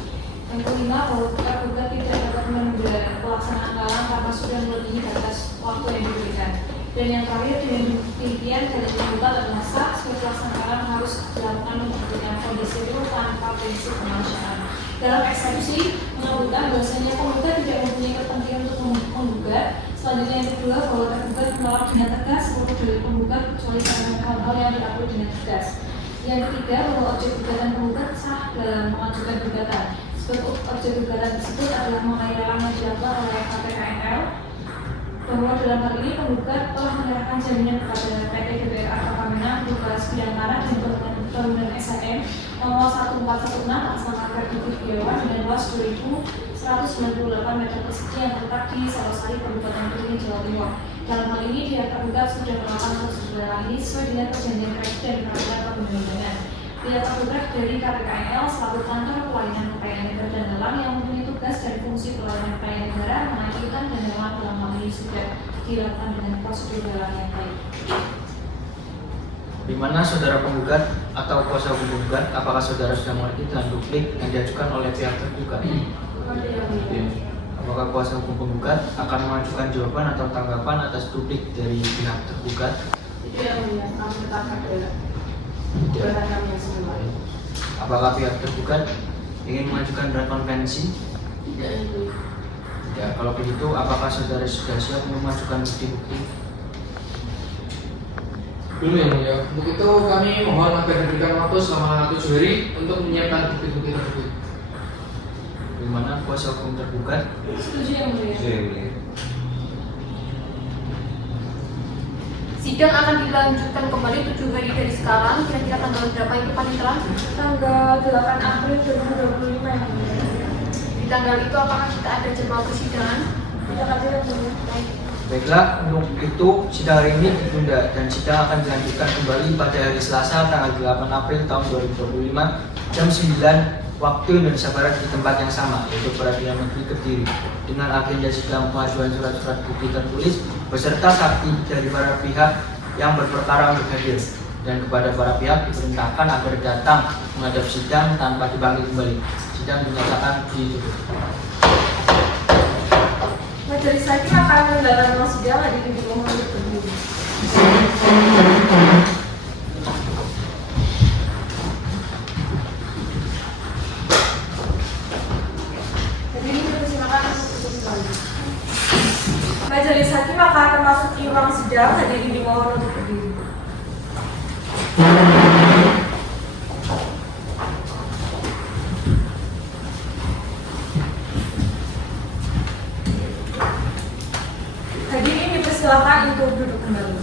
Yang kelima, bahwa tergugat tidak dapat menunda pelaksanaan lelang karena sudah melebihi batas waktu yang diberikan. Dan yang terakhir, dengan demikian dalil penggugat adalah sah sebagai pelaksanaan lelang harus dilakukan dengan kondisi real tanpa prinsip kemanusiaan. Dalam eksepsi menyebutkan bahwasanya penggugat tidak mempunyai kepentingan untuk menggugat. Selanjutnya yang kedua, bahwa tergugat menolak dengan tegas seluruh dalil penggugat kecuali karena hal-hal yang diakui dengan tegas. Yang ketiga, bahwa objek gugatan penggugat sah dalam mengajukan gugatan. Sebab objek gugatan tersebut adalah mengenai lelang yang dilakukan oleh KPKNL. Bahwa dalam hal ini penggugat telah menyerahkan jaminan kepada PT GBR Arta Pamina berupa sebidang tanah dan bangunan SHM nomor 1416 atas nama Ferdi Firdiawan dengan luas 2.198 meter persegi yang terletak di Salosari, Kabupaten Kebumen, Jawa Timur. Dalam hal ini pihak tergugat sudah melakukan prosedur ini sesuai dengan perjanjian kredit dan peraturan perundang-undangan. Pihak tergugat dari KPKNL selaku kantor pelayanan kekayaan negara dan lelang yang mempunyai tugas dan fungsi pelayanan kekayaan negara mengajukan dan lelang dalam hal ini sudah dilakukan dengan prosedur lelang yang baik. Di mana saudara penggugat atau kuasa hukum penggugat, apakah saudara sudah mengerti dengan duplik yang diajukan oleh pihak tergugat? Apakah kuasa hukum penggugat akan mengajukan jawaban atau tanggapan atas duplik dari pihak tergugat? Itu yang mulia, kami tetap ada jabatan kami yang sebenarnya. Apakah pihak tergugat ingin mengajukan rekonvensi? Tidak, yang mulia. Ya, kalau begitu, apakah saudara sudah siap mengajukan bukti-bukti? Dulu yang mulia, untuk itu kami mohon agar diberikan waktu selama 7 hari untuk menyiapkan bukti-bukti tersebut. Di mana kuasa hukum tergugat? Setuju yang mulia. Sidang akan dilanjutkan kembali 7 hari dari sekarang. Kira-kira tanggal berapa itu Panitra? Tanggal 8 April 2025 yang mulia. Di tanggal itu apakah kita ada jadwal persidangan? Tidak ada yang mulia. Baik. Baiklah, untuk itu sidang hari ini ditunda dan sidang akan dilanjutkan kembali pada hari Selasa tanggal 8 April tahun 2025 jam 9 waktu Indonesia Barat di tempat yang sama, yaitu Peradilan Negeri Kediri, dengan agenda sidang pengajuan surat-surat bukti tertulis beserta saksi dari para pihak yang berperkara untuk hadir, dan kepada para pihak diperintahkan agar datang menghadap sidang tanpa dipanggil kembali. Sidang dinyatakan ditutup. Majelis hakim akan menjalankan sidang hadirin dimohon untuk berdiri. Hadirin dipersilakan untuk duduk kembali. Majelis hakim akan memasuki ruang sidang, hadirin dimohon untuk berdiri. Hadirin dipersilakan untuk duduk kembali.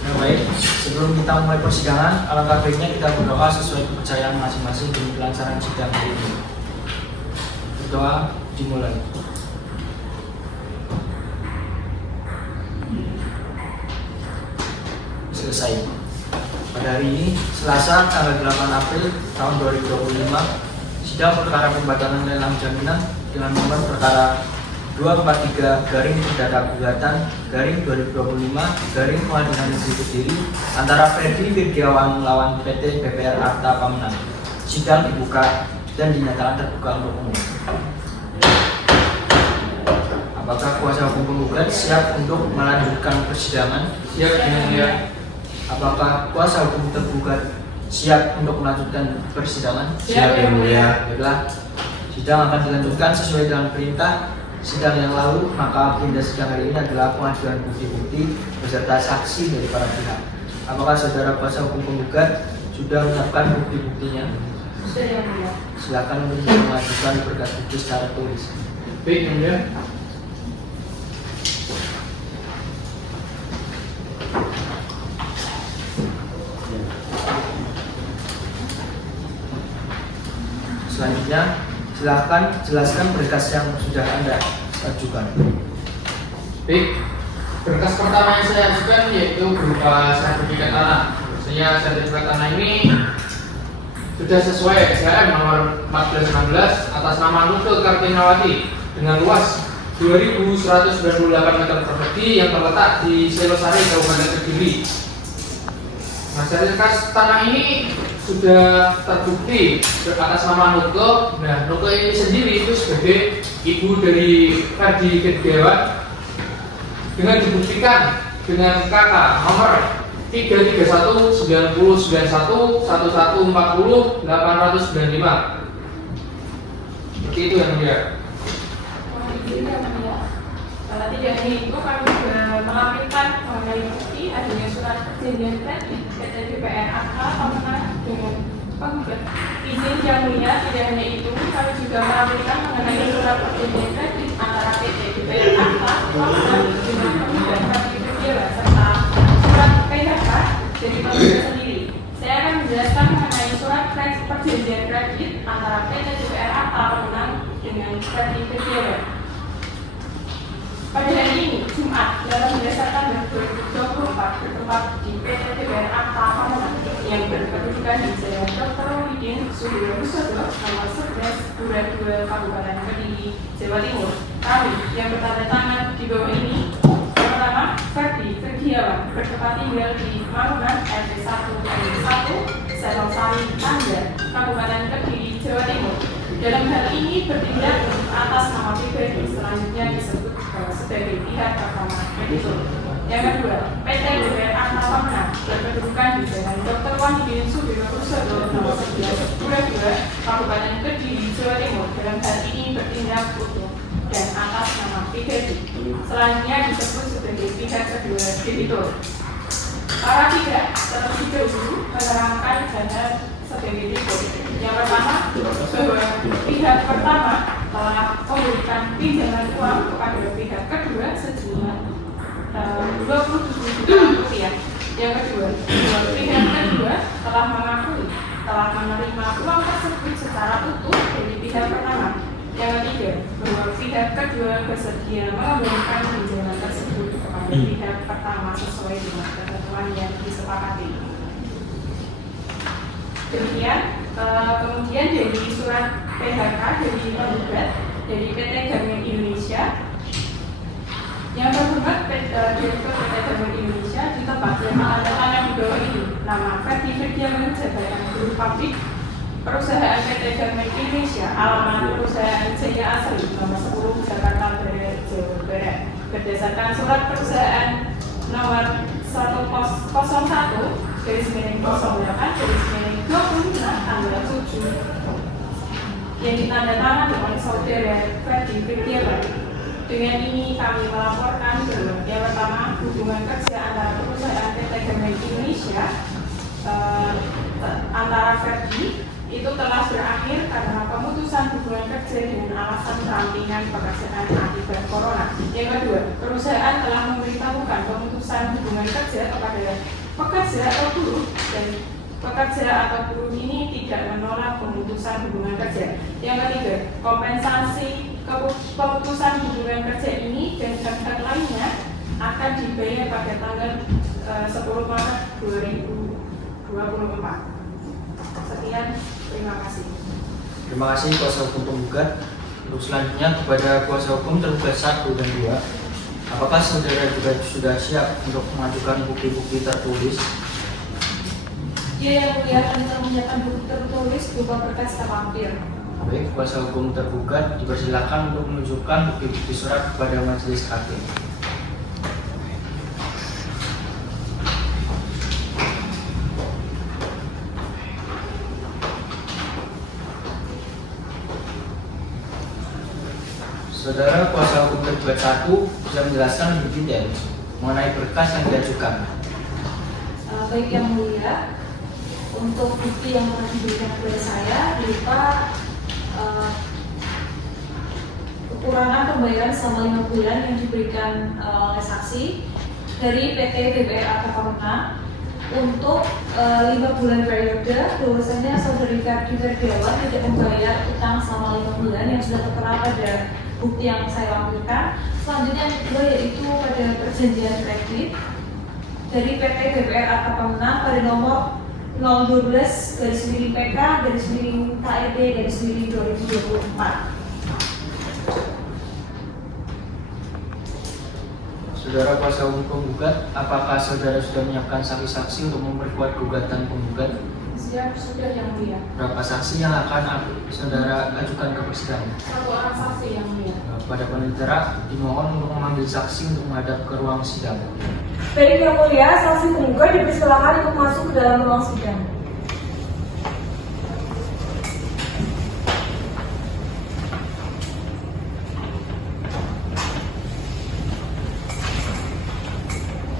Nah, baik, sebelum kita mulai persidangan, alangkah baiknya kita berdoa sesuai kepercayaan masing-masing demi kelancaran sidang hari ini. Berdoa dimulai. Selesai. Pada hari ini, Selasa tanggal 8 April tahun 2025, sidang perkara pembatalan lelang jaminan dengan nomor perkara 243-perdata-gugatan-2025-Pengadilan Negeri Kediri antara Ferdi Firdiawan melawan PT BPR Arta Pamina. Sidang dibuka dan dinyatakan terbuka untuk umum. Apakah kuasa hukum penggugat siap untuk melanjutkan persidangan? Siap yang mulia. Apakah kuasa hukum tergugat siap untuk melanjutkan persidangan? Siap, Yang Mulia. Baiklah, sidang akan dilanjutkan sesuai dengan perintah sidang yang lalu, maka agenda sidang hari ini adalah pengajuan bukti-bukti beserta saksi dari para pihak. Apakah saudara kuasa hukum penggugat sudah menyiapkan bukti-buktinya? Sudah yang mulia. Silakan untuk mengajukan berkas bukti secara tulis. Baik yang mulia. Selanjutnya, silakan jelaskan berkas yang sudah Anda ajukan. Baik, berkas pertama yang saya ajukan yaitu berupa sertifikat tanah. Biasanya sertifikat tanah ini sudah sesuai SHM nomor 1416 atas nama Nurul Kartinawati dengan luas 2.198 meter persegi yang terletak di Selosari, Kabupaten Kediri. Nah, sertifikat tanah ini sudah terbukti atas nama Nuke. Nah, Nuke ini sendiri itu sebagai ibu dari Ferdi Firdiawan dengan dibuktikan dengan KK nomor 33190911140 895. Seperti itu yang mulia. Tidak hanya itu, kami juga melampirkan mengenai bukti adanya surat perjanjian kredit PT DPR AK pemenang dengan penggugat. Izin yang mulia, tidak hanya itu, kami juga melampirkan mengenai surat perjanjian kredit antara PT DPR AK pemenang dengan penggugat Ferdi Firdiawan serta surat PHK dari penggugat sendiri. Saya akan menjelaskan mengenai surat perjanjian kredit antara PT DPR AK pemenang dengan Ferdi Firdiawan. Pada hari ini, Jumat, 18 September 2024, bertempat di PT DPR AK Pemenang yang berkedudukan di Jalan Dr. Widin Sudirohusodo, nomor 11, Dura 2, Kabupaten Kediri, Jawa Timur. Kami yang bertanda tangan di bawah ini, yang pertama, Ferdi Firdiawan, bertempat tinggal di Mangunan, RT 1 RW 1, Selosari, Tangga, Kabupaten Kediri, Jawa Timur. Dalam hal ini bertindak atas nama pribadi, selanjutnya disebut sebagai pihak pertama kreditur. Yang kedua, PT DPR AK Pemenang berkedudukan di Jalan Dr. Wahidin Sudirohusodo nomor 11 Dura 2, Kabupaten Kediri, Jawa Timur. Dalam hal ini bertindak untuk dan atas nama pribadi, selanjutnya disebut sebagai pihak kedua kreditur. Para pihak terlebih dahulu menerangkan dana sebagai berikut. Yang pertama, bahwa pihak pertama telah memberikan pinjaman uang kepada pihak kedua sejumlah 27 juta rupiah. Yang kedua, bahwa pihak kedua telah mengakui telah menerima uang tersebut secara utuh dari pihak pertama. Yang ketiga, bahwa pihak kedua bersedia mengembalikan pinjaman tersebut kepada pihak pertama sesuai dengan ketentuan yang disepakati. Demikian, kemudian dari surat PHK dari penggugat dari PT Garmen Indonesia yang berhubungan Direktur PT Garmen Indonesia di tempat yang tanda tangan di bawah ini, nama Ferdi Firdiawan, jabatan guru pabrik, perusahaan PT Garmen Indonesia, alamat perusahaan Jaya Asri, nomor 10 Jakarta Barat, Jawa Barat, berdasarkan surat perusahaan nomor 101 /08/26 tanggal 7 yang ditandatangani oleh saudara Ferdi Firdiawan. Dengan ini kami melaporkan bahwa yang pertama, hubungan kerja antara perusahaan PT Garmen Indonesia antara Ferdi itu telah berakhir karena pemutusan hubungan kerja dengan alasan perampingan pekerjaan akibat corona. Yang kedua, perusahaan telah memberitahukan pemutusan hubungan kerja kepada pekerja atau buruh, dan pekerja atau buruh ini tidak menolak pemutusan hubungan kerja. Yang ketiga, kompensasi pemutusan hubungan kerja ini dan hak-hak lainnya akan dibayar pada tanggal 10 Maret 2024. Sekian, terima kasih. Terima kasih kuasa hukum penggugat. Untuk selanjutnya kepada kuasa hukum tergugat 1 dan 2. Apakah saudara juga sudah siap untuk mengajukan bukti-bukti tertulis? Ya, yang mulia, kami telah menyiapkan bukti tertulis berupa berkas terlampir. Baik, kuasa hukum tergugat dipersilakan untuk menunjukkan bukti-bukti surat kepada majelis hakim. Saudara kuasa hukum tergugat 1 bisa menjelaskan lebih detail mengenai berkas yang diajukan. Baik yang mulia, untuk bukti yang pernah diberikan kepada saya berupa kekurangan pembayaran selama 5 bulan yang diberikan oleh saksi dari PT DPR AK Pemenang untuk 5 bulan periode bahwasanya saudari Ferdi Ferdiawan tidak membayar utang selama 5 bulan yang sudah tertera pada bukti yang saya lampirkan. Selanjutnya yang kedua yaitu pada perjanjian kredit dari PT BPR Arta Pemenang pada nomor 012-PK-KED-2024. Saudara kuasa hukum penggugat, apakah saudara sudah menyiapkan saksi-saksi untuk memperkuat gugatan penggugat? Siap, sudah yang mulia. Berapa saksi yang akan saudara ajukan ke persidangan? 1 orang saksi yang mulia. Pada penentara dimohon untuk memanggil saksi untuk menghadap ke ruang sidang. Baik yang mulia, saksi penggugat dipersilakan untuk masuk ke dalam ruang sidang.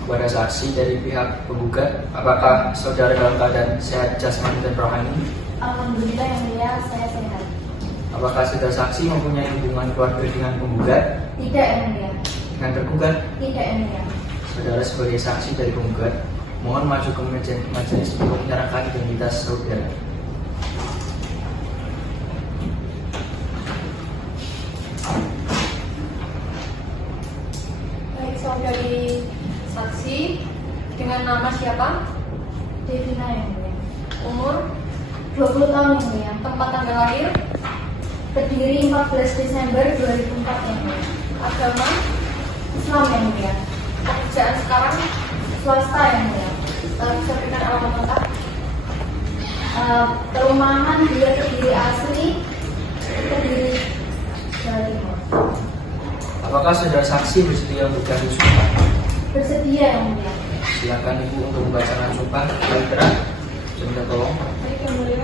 Kepada saksi dari pihak penggugat, apakah saudara dalam keadaan sehat jasmani dan rohani? Alhamdulillah yang mulia, saya sehat. Apakah saudara saksi mempunyai hubungan keluarga dengan penggugat? Tidak yang mulia. Dengan tergugat? Tidak yang mulia. Saudara sebagai saksi dari penggugat, mohon maju ke majelis untuk menyerahkan identitas saudara. Baik, saudari saksi dengan nama siapa? Devina yang mulia. Umur, 20 tahun yang mulia. tempat tanggal lahir, Kediri 14 Desember 2004 yang mulia. agama, Islam yang mulia. pekerjaan sekarang, Swasta yang mulia. bisa berikan alamat lengkap. Perumahan dia Kediri asli, Kediri Jawa Timur. Apakah saudara saksi bersedia memberikan sumpah? Bersedia yang mulia. Silakan Ibu untuk membacakan sumpah. Baik, gerak. Saya minta tolong. Baik yang mulia.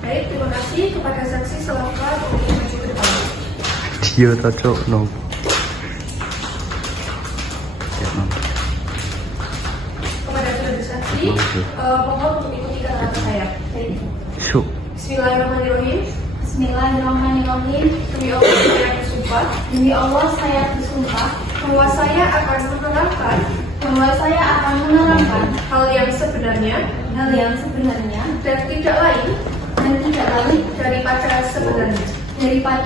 Baik, terima kasih kepada saksi silakan untuk maju ke depan. Iya, cocok no. Kepada saudara saksi, mohon untuk ikuti kata saya. Baik. Syuk. Bismillahirrahmanirrahim. Bismillahirrahmanirrahim. Demi Allah saya bersumpah Demi Allah saya bersumpah bahwa saya akan menerangkan hal yang sebenarnya hal yang sebenarnya dan tidak lain daripada sebenarnya. Terima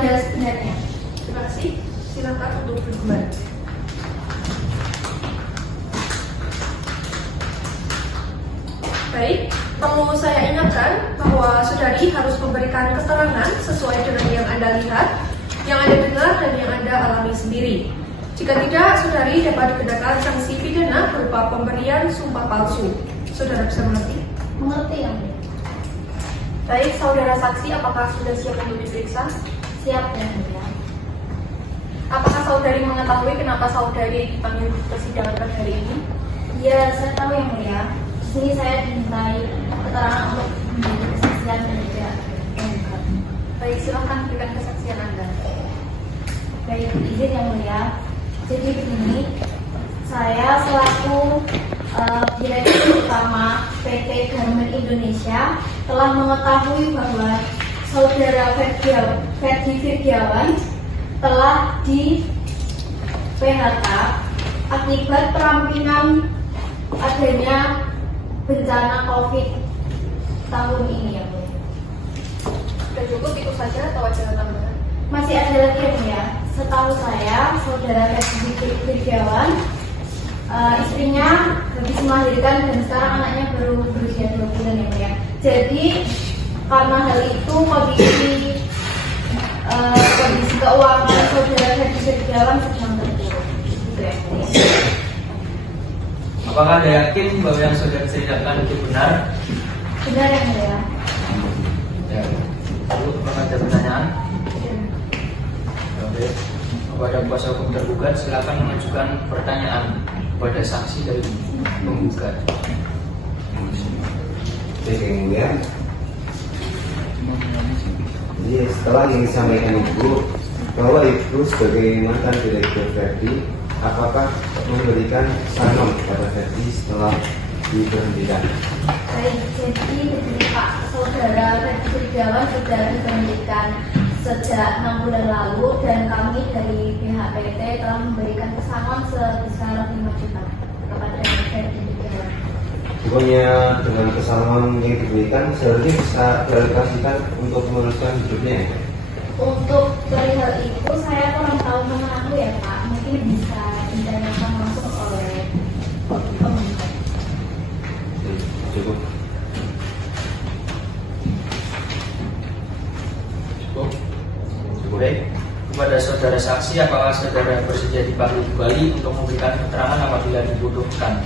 kasih. Silakan untuk berkembang. Baik, perlu saya ingatkan bahwa saudari harus memberikan keterangan sesuai dengan yang Anda lihat, yang Anda dengar, dan yang Anda alami sendiri. Jika tidak, saudari dapat dikenakan sanksi pidana berupa pemberian sumpah palsu. Saudara bisa mengerti? Mengerti yang mulia. Baik, saudara saksi, apakah sudah siap untuk diperiksa? Siap yang mulia. Apakah saudari mengetahui kenapa saudari dipanggil ke persidangan pada hari ini? Iya, saya tahu yang mulia. Di sini saya dimintai keterangan untuk menjadi kesaksian dan juga penggugat. Baik, silahkan berikan kesaksian Anda. Baik, izin yang mulia. Jadi begini, saya selaku Direktur Utama PT Garmen Indonesia telah mengetahui bahwa saudara Ferdi Firdiawan telah di PHK akibat perampingan adanya bencana COVID tahun ini ya Bu. Sudah cukup itu saja atau ada tambahan? Masih ada lagi ya. Setahu saya saudara Ferdi Firdiawan istrinya habis melahirkan dan sekarang anaknya baru berusia 2 bulan ya. Jadi karena hal itu kondisi keuangan saudara Ferdi Firdiawan sedang terpuruk. Gitu ya. Apakah Anda yakin bahwa yang saudara ceritakan itu benar? Benar ya mulia. Ya. Lalu apakah ada pertanyaan? Oke. Kepada kuasa hukum tergugat, silakan mengajukan pertanyaan kepada saksi dari penggugat. Baik yang mulia. Jadi setelah yang disampaikan Ibu bahwa Ibu sebagai mantan Direktur Ferdi, apakah memberikan salam kepada Ferdi setelah diberhentikan? Baik, jadi begini Pak, saudara Ferdi Firdiawan sudah diberhentikan sejak 6 bulan lalu dan kami dari pihak PT telah memberikan pesangon sebesar 5 juta kepada Ferdi Firdiawan. Bukannya dengan kesalahan yang diberikan seharusnya bisa dialokasikan untuk meneruskan hidupnya. Untuk perihal itu saya kurang tahu mengenai ya Pak. Mungkin bisa ditanyakan langsung oleh penggugat. Cukup. Baik, kepada saudara saksi, apakah saudara bersedia dipanggil kembali untuk memberikan keterangan apabila dibutuhkan?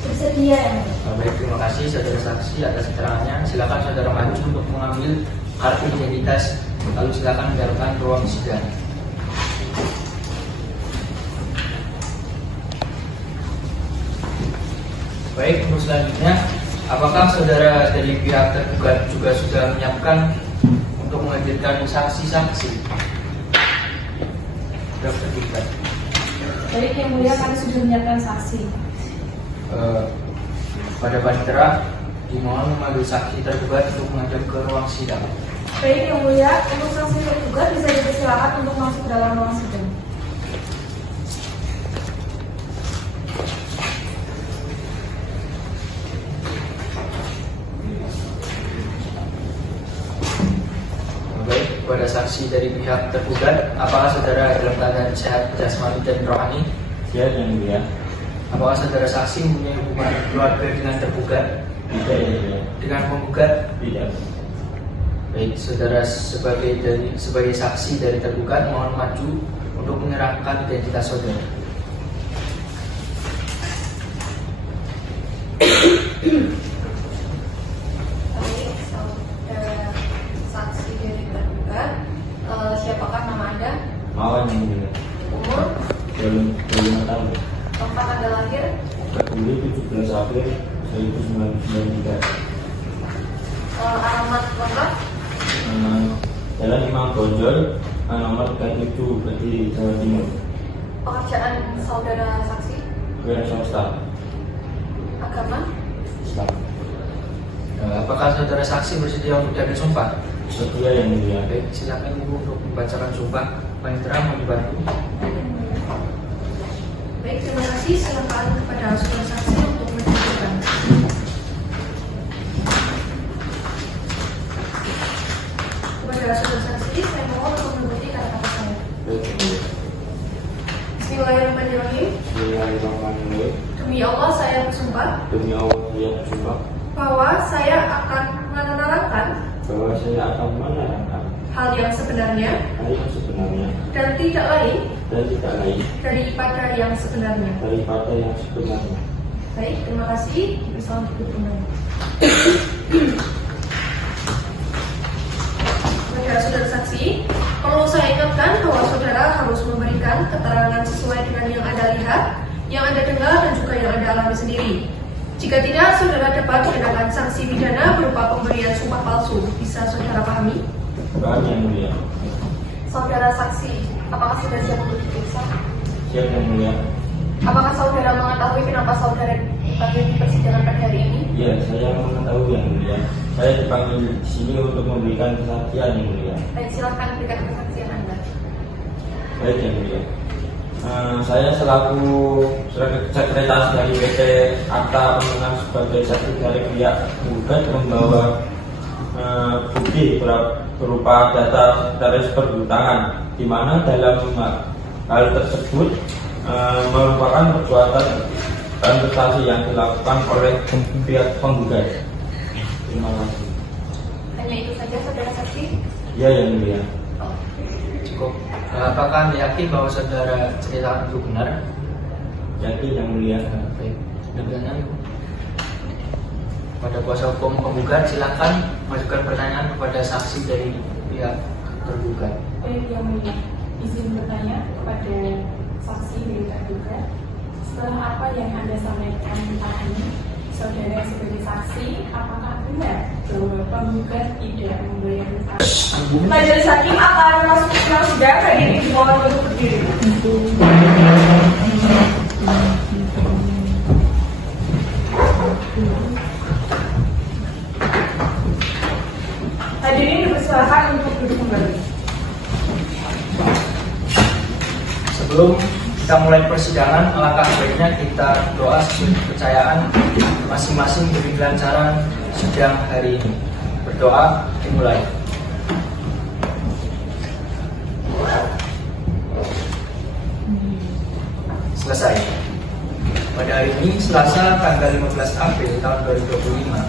Bersedia ya Pak. Baik, terima kasih saudara saksi atas keterangannya. Silakan saudara maju untuk mengambil kartu identitas, lalu silakan meninggalkan ruang sidang. Baik, untuk selanjutnya, apakah saudara dari pihak tergugat juga sudah menyiapkan untuk menghadirkan saksi-saksi? Sudah tergugat. Baik, yang mulia kami sudah menyiapkan saksi. Pada panitera dimohon memanggil saksi tergugat untuk menghadap ke ruang sidang. Baik, yang mulia, untuk saksi tergugat bisa dipersilakan untuk masuk ke dalam ruang sidang. Baik, kepada saksi dari pihak tergugat, apakah saudara dalam keadaan sehat jasmani dan rohani? Siap yang mulia. Apakah saudara saksi mempunyai hubungan keluarga dengan tergugat? Tidak yang mulia. Dengan penggugat? Tidak. Baik, saudara sebagai saksi dari tergugat mohon maju untuk menyerahkan identitas saudara. Baik, saudara saksi dari tergugat, siapakah nama Anda? Mawan yang mulia. Umur? 25 tahun. Tempat Anda lahir? Juli 17 April 1993. Alamat lengkap? Jalan Imam Bonjol, nomor 37, Kediri, Jawa Timur. Pekerjaan saudara saksi? Wira swasta. Agama? Islam. Apakah saudara saksi bersedia untuk diambil sumpah? Setia yang mulia. Baik, silakan Ibu untuk membacakan sumpah. Panitera mau dibantu. Baik, terima kasih. Silakan kepada saudara saksi untuk menunjukkan. Kepada saudara saksi, saya mohon untuk mengikuti kata-kata saya. Baik yang mulia. Bismillahirrahmanirrahim. Bismillahirrahmanirrahim. Demi Allah saya bersumpah Demi Allah yang bersumpah bahwa saya akan menerangkan bahwa saya akan menerangkan hal yang sebenarnya hal yang sebenarnya dan tidak lain daripada yang sebenarnya. Baik, terima kasih. Bersama dukungan. Kepada saudara saksi, perlu saya ingatkan bahwa saudara harus memberikan keterangan sesuai dengan yang Anda lihat, yang Anda dengar, dan juga yang Anda alami sendiri. Jika tidak, saudara dapat dikenakan sanksi pidana berupa pemberian sumpah palsu. Bisa saudara pahami? Paham yang mulia. Saudara saksi, apakah sudah siap untuk diperiksa? Siap yang mulia. Apakah saudara mengetahui kenapa saudara dipanggil di persidangan pada hari ini? Iya, saya mengetahui yang mulia. Saya dipanggil di sini untuk memberikan kesaksian yang mulia. Baik, silakan berikan kesaksian Anda. Baik yang mulia. Saya selaku sekretaris dari PT Akta Pemenang sebagai saksi dari pihak penggugat membawa bukti berupa data sekretaris perhutang, di mana dalam hal tersebut merupakan perbuatan transaksi yang dilakukan oleh pihak penggugat. Terima kasih. Hanya itu saja saudara saksi? Ya yang mulia. Cukup. Apakah Anda yakin bahwa saudara ceritakan itu benar? Yakin yang mulia. Baik. Demikian pada kuasa hukum penggugat, silakan mengajukan pertanyaan kepada saksi dari pihak tergugat. Baik, yang mulia, izin bertanya kepada saksi dari tergugat. Setelah apa yang Anda sampaikan tadi, saudara sebagai saksi, apakah benar bahwa penggugat tidak membayar utang? Majelis hakim akan masuk ke sidang sidang. Hadirin dimohon untuk berdiri. Hadirin dipersilakan untuk duduk kembali. Sebelum kita mulai persidangan, alangkah baiknya kita doa sesuai kepercayaan masing-masing demi kelancaran sidang hari ini. Berdoa dimulai. Selesai. Pada hari ini, Selasa tanggal 15 April tahun 2025,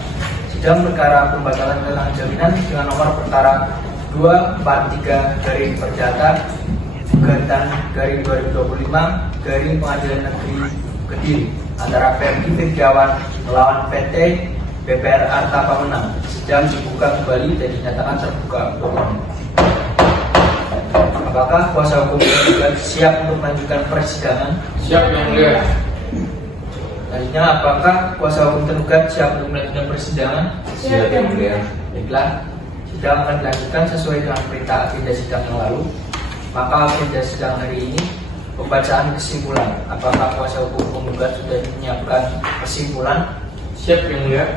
sidang perkara pembatalan lelang jaminan dengan nomor perkara 243/Perdata/2025 Pengadilan Negeri Kediri antara Ferdi Firdiawan melawan PT BPR Arta Pamenang sedang dibuka kembali dan dinyatakan terbuka untuk umum. Apakah kuasa hukum juga siap untuk melanjutkan persidangan? Siap yang mulia. Selanjutnya, apakah kuasa hukum tergugat siap untuk melanjutkan persidangan? Siap yang mulia. Baiklah, sidang akan dilanjutkan sesuai dengan perintah agenda sidang yang lalu. Maka agenda sidang hari ini pembacaan kesimpulan. Apakah kuasa hukum penggugat sudah menyiapkan kesimpulan? Siap yang mulia.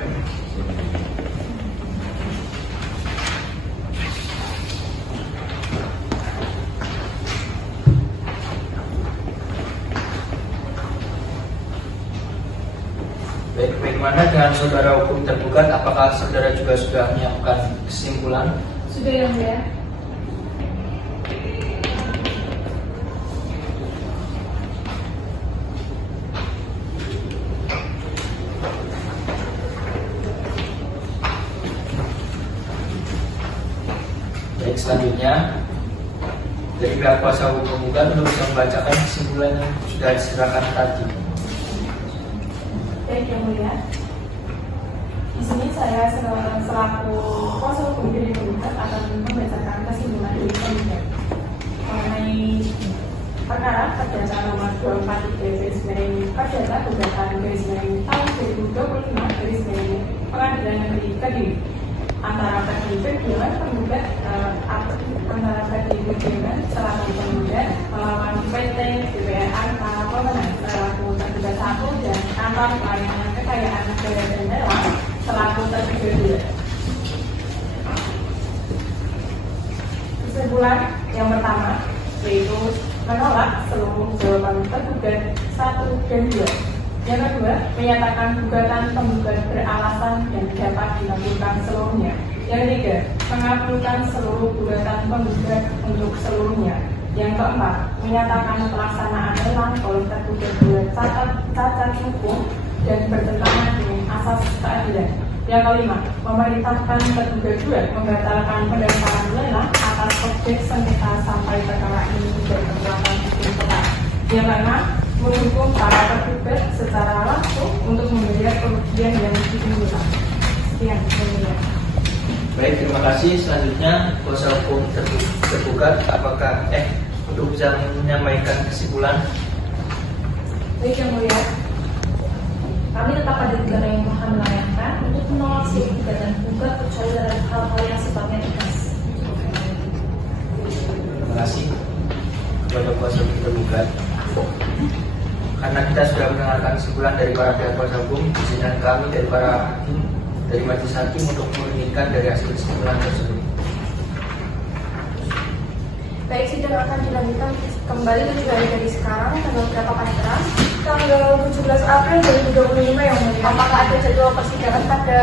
Baik, bagaimana dengan saudara hukum tergugat? Apakah saudara juga sudah menyiapkan kesimpulan? Sudah yang mulia. Baik, selanjutnya dari pihak kuasa hukum penggugat untuk bisa membacakan kesimpulan yang sudah diserahkan tadi. Baik yang mulia, di sini saya selaku kuasa hukum dari penggugat akan membacakan kesimpulan dari penggugat mengenai perkara perdata nomor 243/Perdata gugatan/tahun 2025 Pengadilan Negeri Kediri antara Ferdi Firdiawan penggugat selaku penggugat melawan PT BPR Arta Pamenang selaku tergugat 1 dan Kantor Pelayanan Kekayaan Negara dan Lelang selaku tergugat 2. Kesimpulan yang pertama yaitu menolak seluruh jawaban tergugat 1 dan 2. Yang kedua, menyatakan gugatan penggugat beralasan dan dapat dilanjutkan seluruhnya. Yang ketiga, mengabulkan seluruh gugatan penggugat untuk seluruhnya. Yang keempat, menyatakan pelaksanaan lelang oleh tergugat cacat hukum dan bertentangan dengan asas keadilan. Yang kelima, memerintahkan tergugat 2 membatalkan pendaftaran lelang atas objek sengketa sampai perkara ini berkekuatan hukum tetap. Yang keenam, mendukung para tergugat secara langsung untuk membayar kerugian yang ditimbulkan. Sekian, semuanya. Baik, terima kasih. Selanjutnya kuasa hukum tergugat apakah untuk bisa menyampaikan kesimpulan? Baik yang mulia, kami tetap pada negara yang telah melayangkan untuk menolak seluruh gugatan gugat kecuali dalam hal-hal yang sifatnya tegas. Terima kasih kepada kuasa hukum tergugat. Karena kita sudah mendengarkan kesimpulan dari para pihak kuasa hukum, izinkan kami dari para hakim dari majelis hakim untuk menginginkan dari hasil kesimpulan tersebut. Baik, sidang akan dilanjutkan kembali lebih baik dari sekarang. Tanggal berapa Pak? Tanggal 17 April 2025 yang mulia. Apakah ada jadwal persidangan pada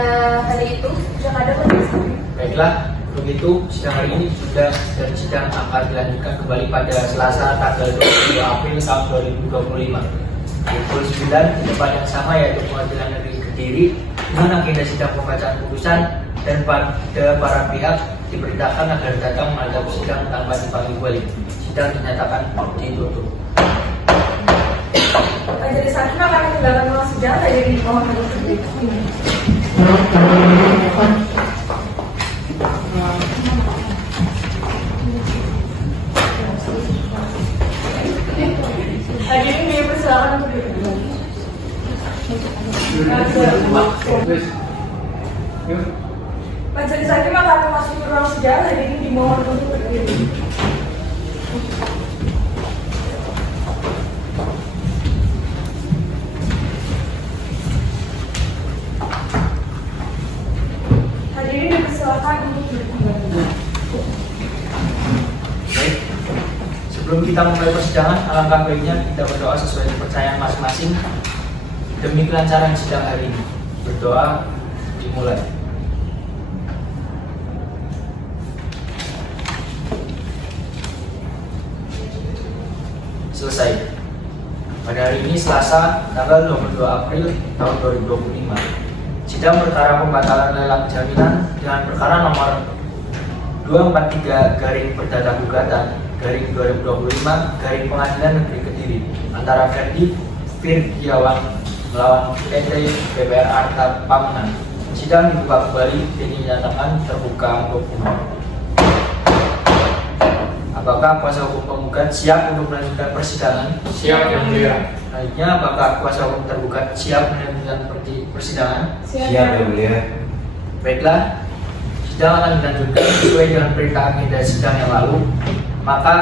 hari itu? Sudah ada majelis. Baiklah, begitu sidang hari ini sudah dan sidang akan dilanjutkan kembali pada Selasa tanggal 22 April tahun 2025 pukul 9 di tempat yang sama yaitu Pengadilan Negeri Kediri dengan agenda sidang pembacaan putusan dan pada para pihak diperintahkan agar datang menghadap sidang tanpa dipanggil balik. Sidang dinyatakan ditutup. Majelis hakim akan meninggalkan ruang sidang dari mohon majelis. Hadirin dipersilakan untuk duduk kembali. Majelis hakim akan memasuki ruang sidang. Hadirin dimohon untuk berdiri. Hadirin dipersilakan untuk duduk kembali. Baik, Sebelum kita memulai persidangan, alangkah baiknya kita berdoa sesuai kepercayaan masing-masing demi kelancaran sidang hari ini. Berdoa dimulai. Selesai. Pada hari ini Selasa, tanggal 22 April tahun 2025, sidang perkara pembatalan lelang jaminan dengan perkara nomor 243/Perdata-Gugatan/2025 Pengadilan Negeri Kediri antara Ferdi Firdiawan melawan PT BPR Arta Pamunan. Sidang dibuka kembali dan dinyatakan terbuka untuk umum. Apakah kuasa hukum penggugat siap untuk melanjutkan persidangan? Siap, Yang Mulia. Selanjutnya, apakah kuasa hukum tergugat siap melanjutkan persidangan? Siap, Yang Mulia. Baiklah, sidang akan dilanjutkan sesuai dengan perintah agenda sidang yang lalu. Maka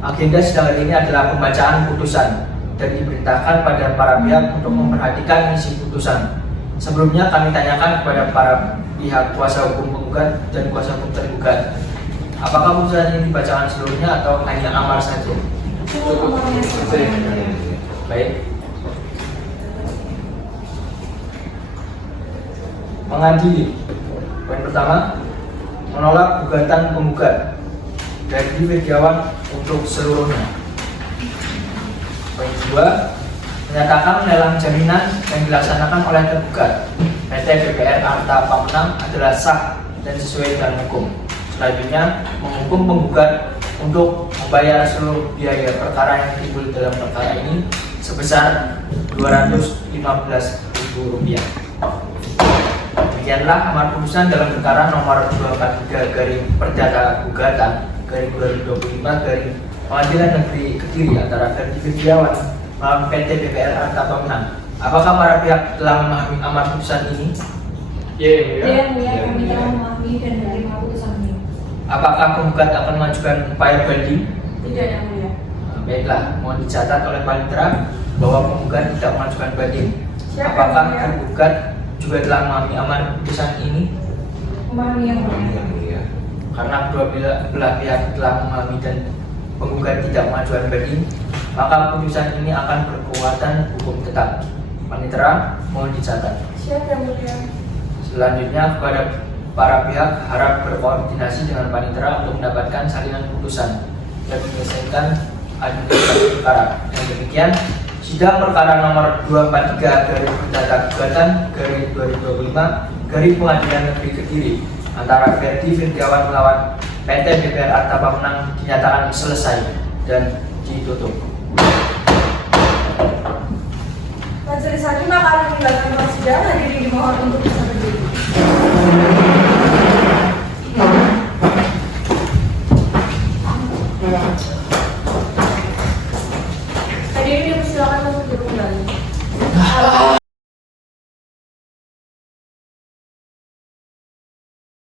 agenda sidang hari ini adalah pembacaan putusan dan diperintahkan pada para pihak untuk memperhatikan isi putusan. Sebelumnya kami tanyakan kepada para pihak kuasa hukum penggugat dan kuasa hukum tergugat, apakah putusan ini dibacakan seluruhnya atau hanya amar saja? Baik. Mengadili. Poin pertama, menolak gugatan penggugat dari Firdiawan untuk seluruhnya. Poin kedua, menyatakan lelang jaminan yang dilaksanakan oleh tergugat PT BPR Arta Pamunan adalah sah dan sesuai dengan hukum. Selanjutnya, menghukum penggugat untuk membayar seluruh biaya perkara yang timbul dalam perkara ini sebesar Rp215.000. Demikianlah amar putusan dalam perkara nomor 243/Perdata-Gugatan/2025 Pengadilan Negeri Kediri antara Ferdi Firdiawan melawan PT BPR Arta Pamunan. Apakah para pihak telah memahami amar putusan ini? Yang Mulia, kami telah memahami dan menerima putusan ini. Apakah penggugat akan mengajukan upaya banding? Tidak, Yang Mulia. Baiklah, mohon dicatat oleh panitera bahwa penggugat tidak mengajukan banding. Apakah tergugat juga telah memahami amar putusan ini? Memahami, Yang Mulia. Karena kedua belah pihak telah memahami dan penggugat tidak mengajukan banding, maka putusan ini akan berkekuatan hukum tetap. Panitera, mohon dicatat. Siap, Yang Mulia. Selanjutnya, kepada para pihak harap berkoordinasi dengan panitera untuk mendapatkan salinan putusan dan menyelesaikan administrasi perkara. Dengan demikian, sidang perkara nomor 243/Perdata-Gugatan/2025 Pengadilan Negeri Kediri antara Ferdi Firdiawan melawan PT BPR Arta Pamunan dinyatakan selesai dan ditutup. Majelis Hakim akan meninggalkan ruang sidang. Hadirin dimohon untuk bisa berdiri. Terima kasih.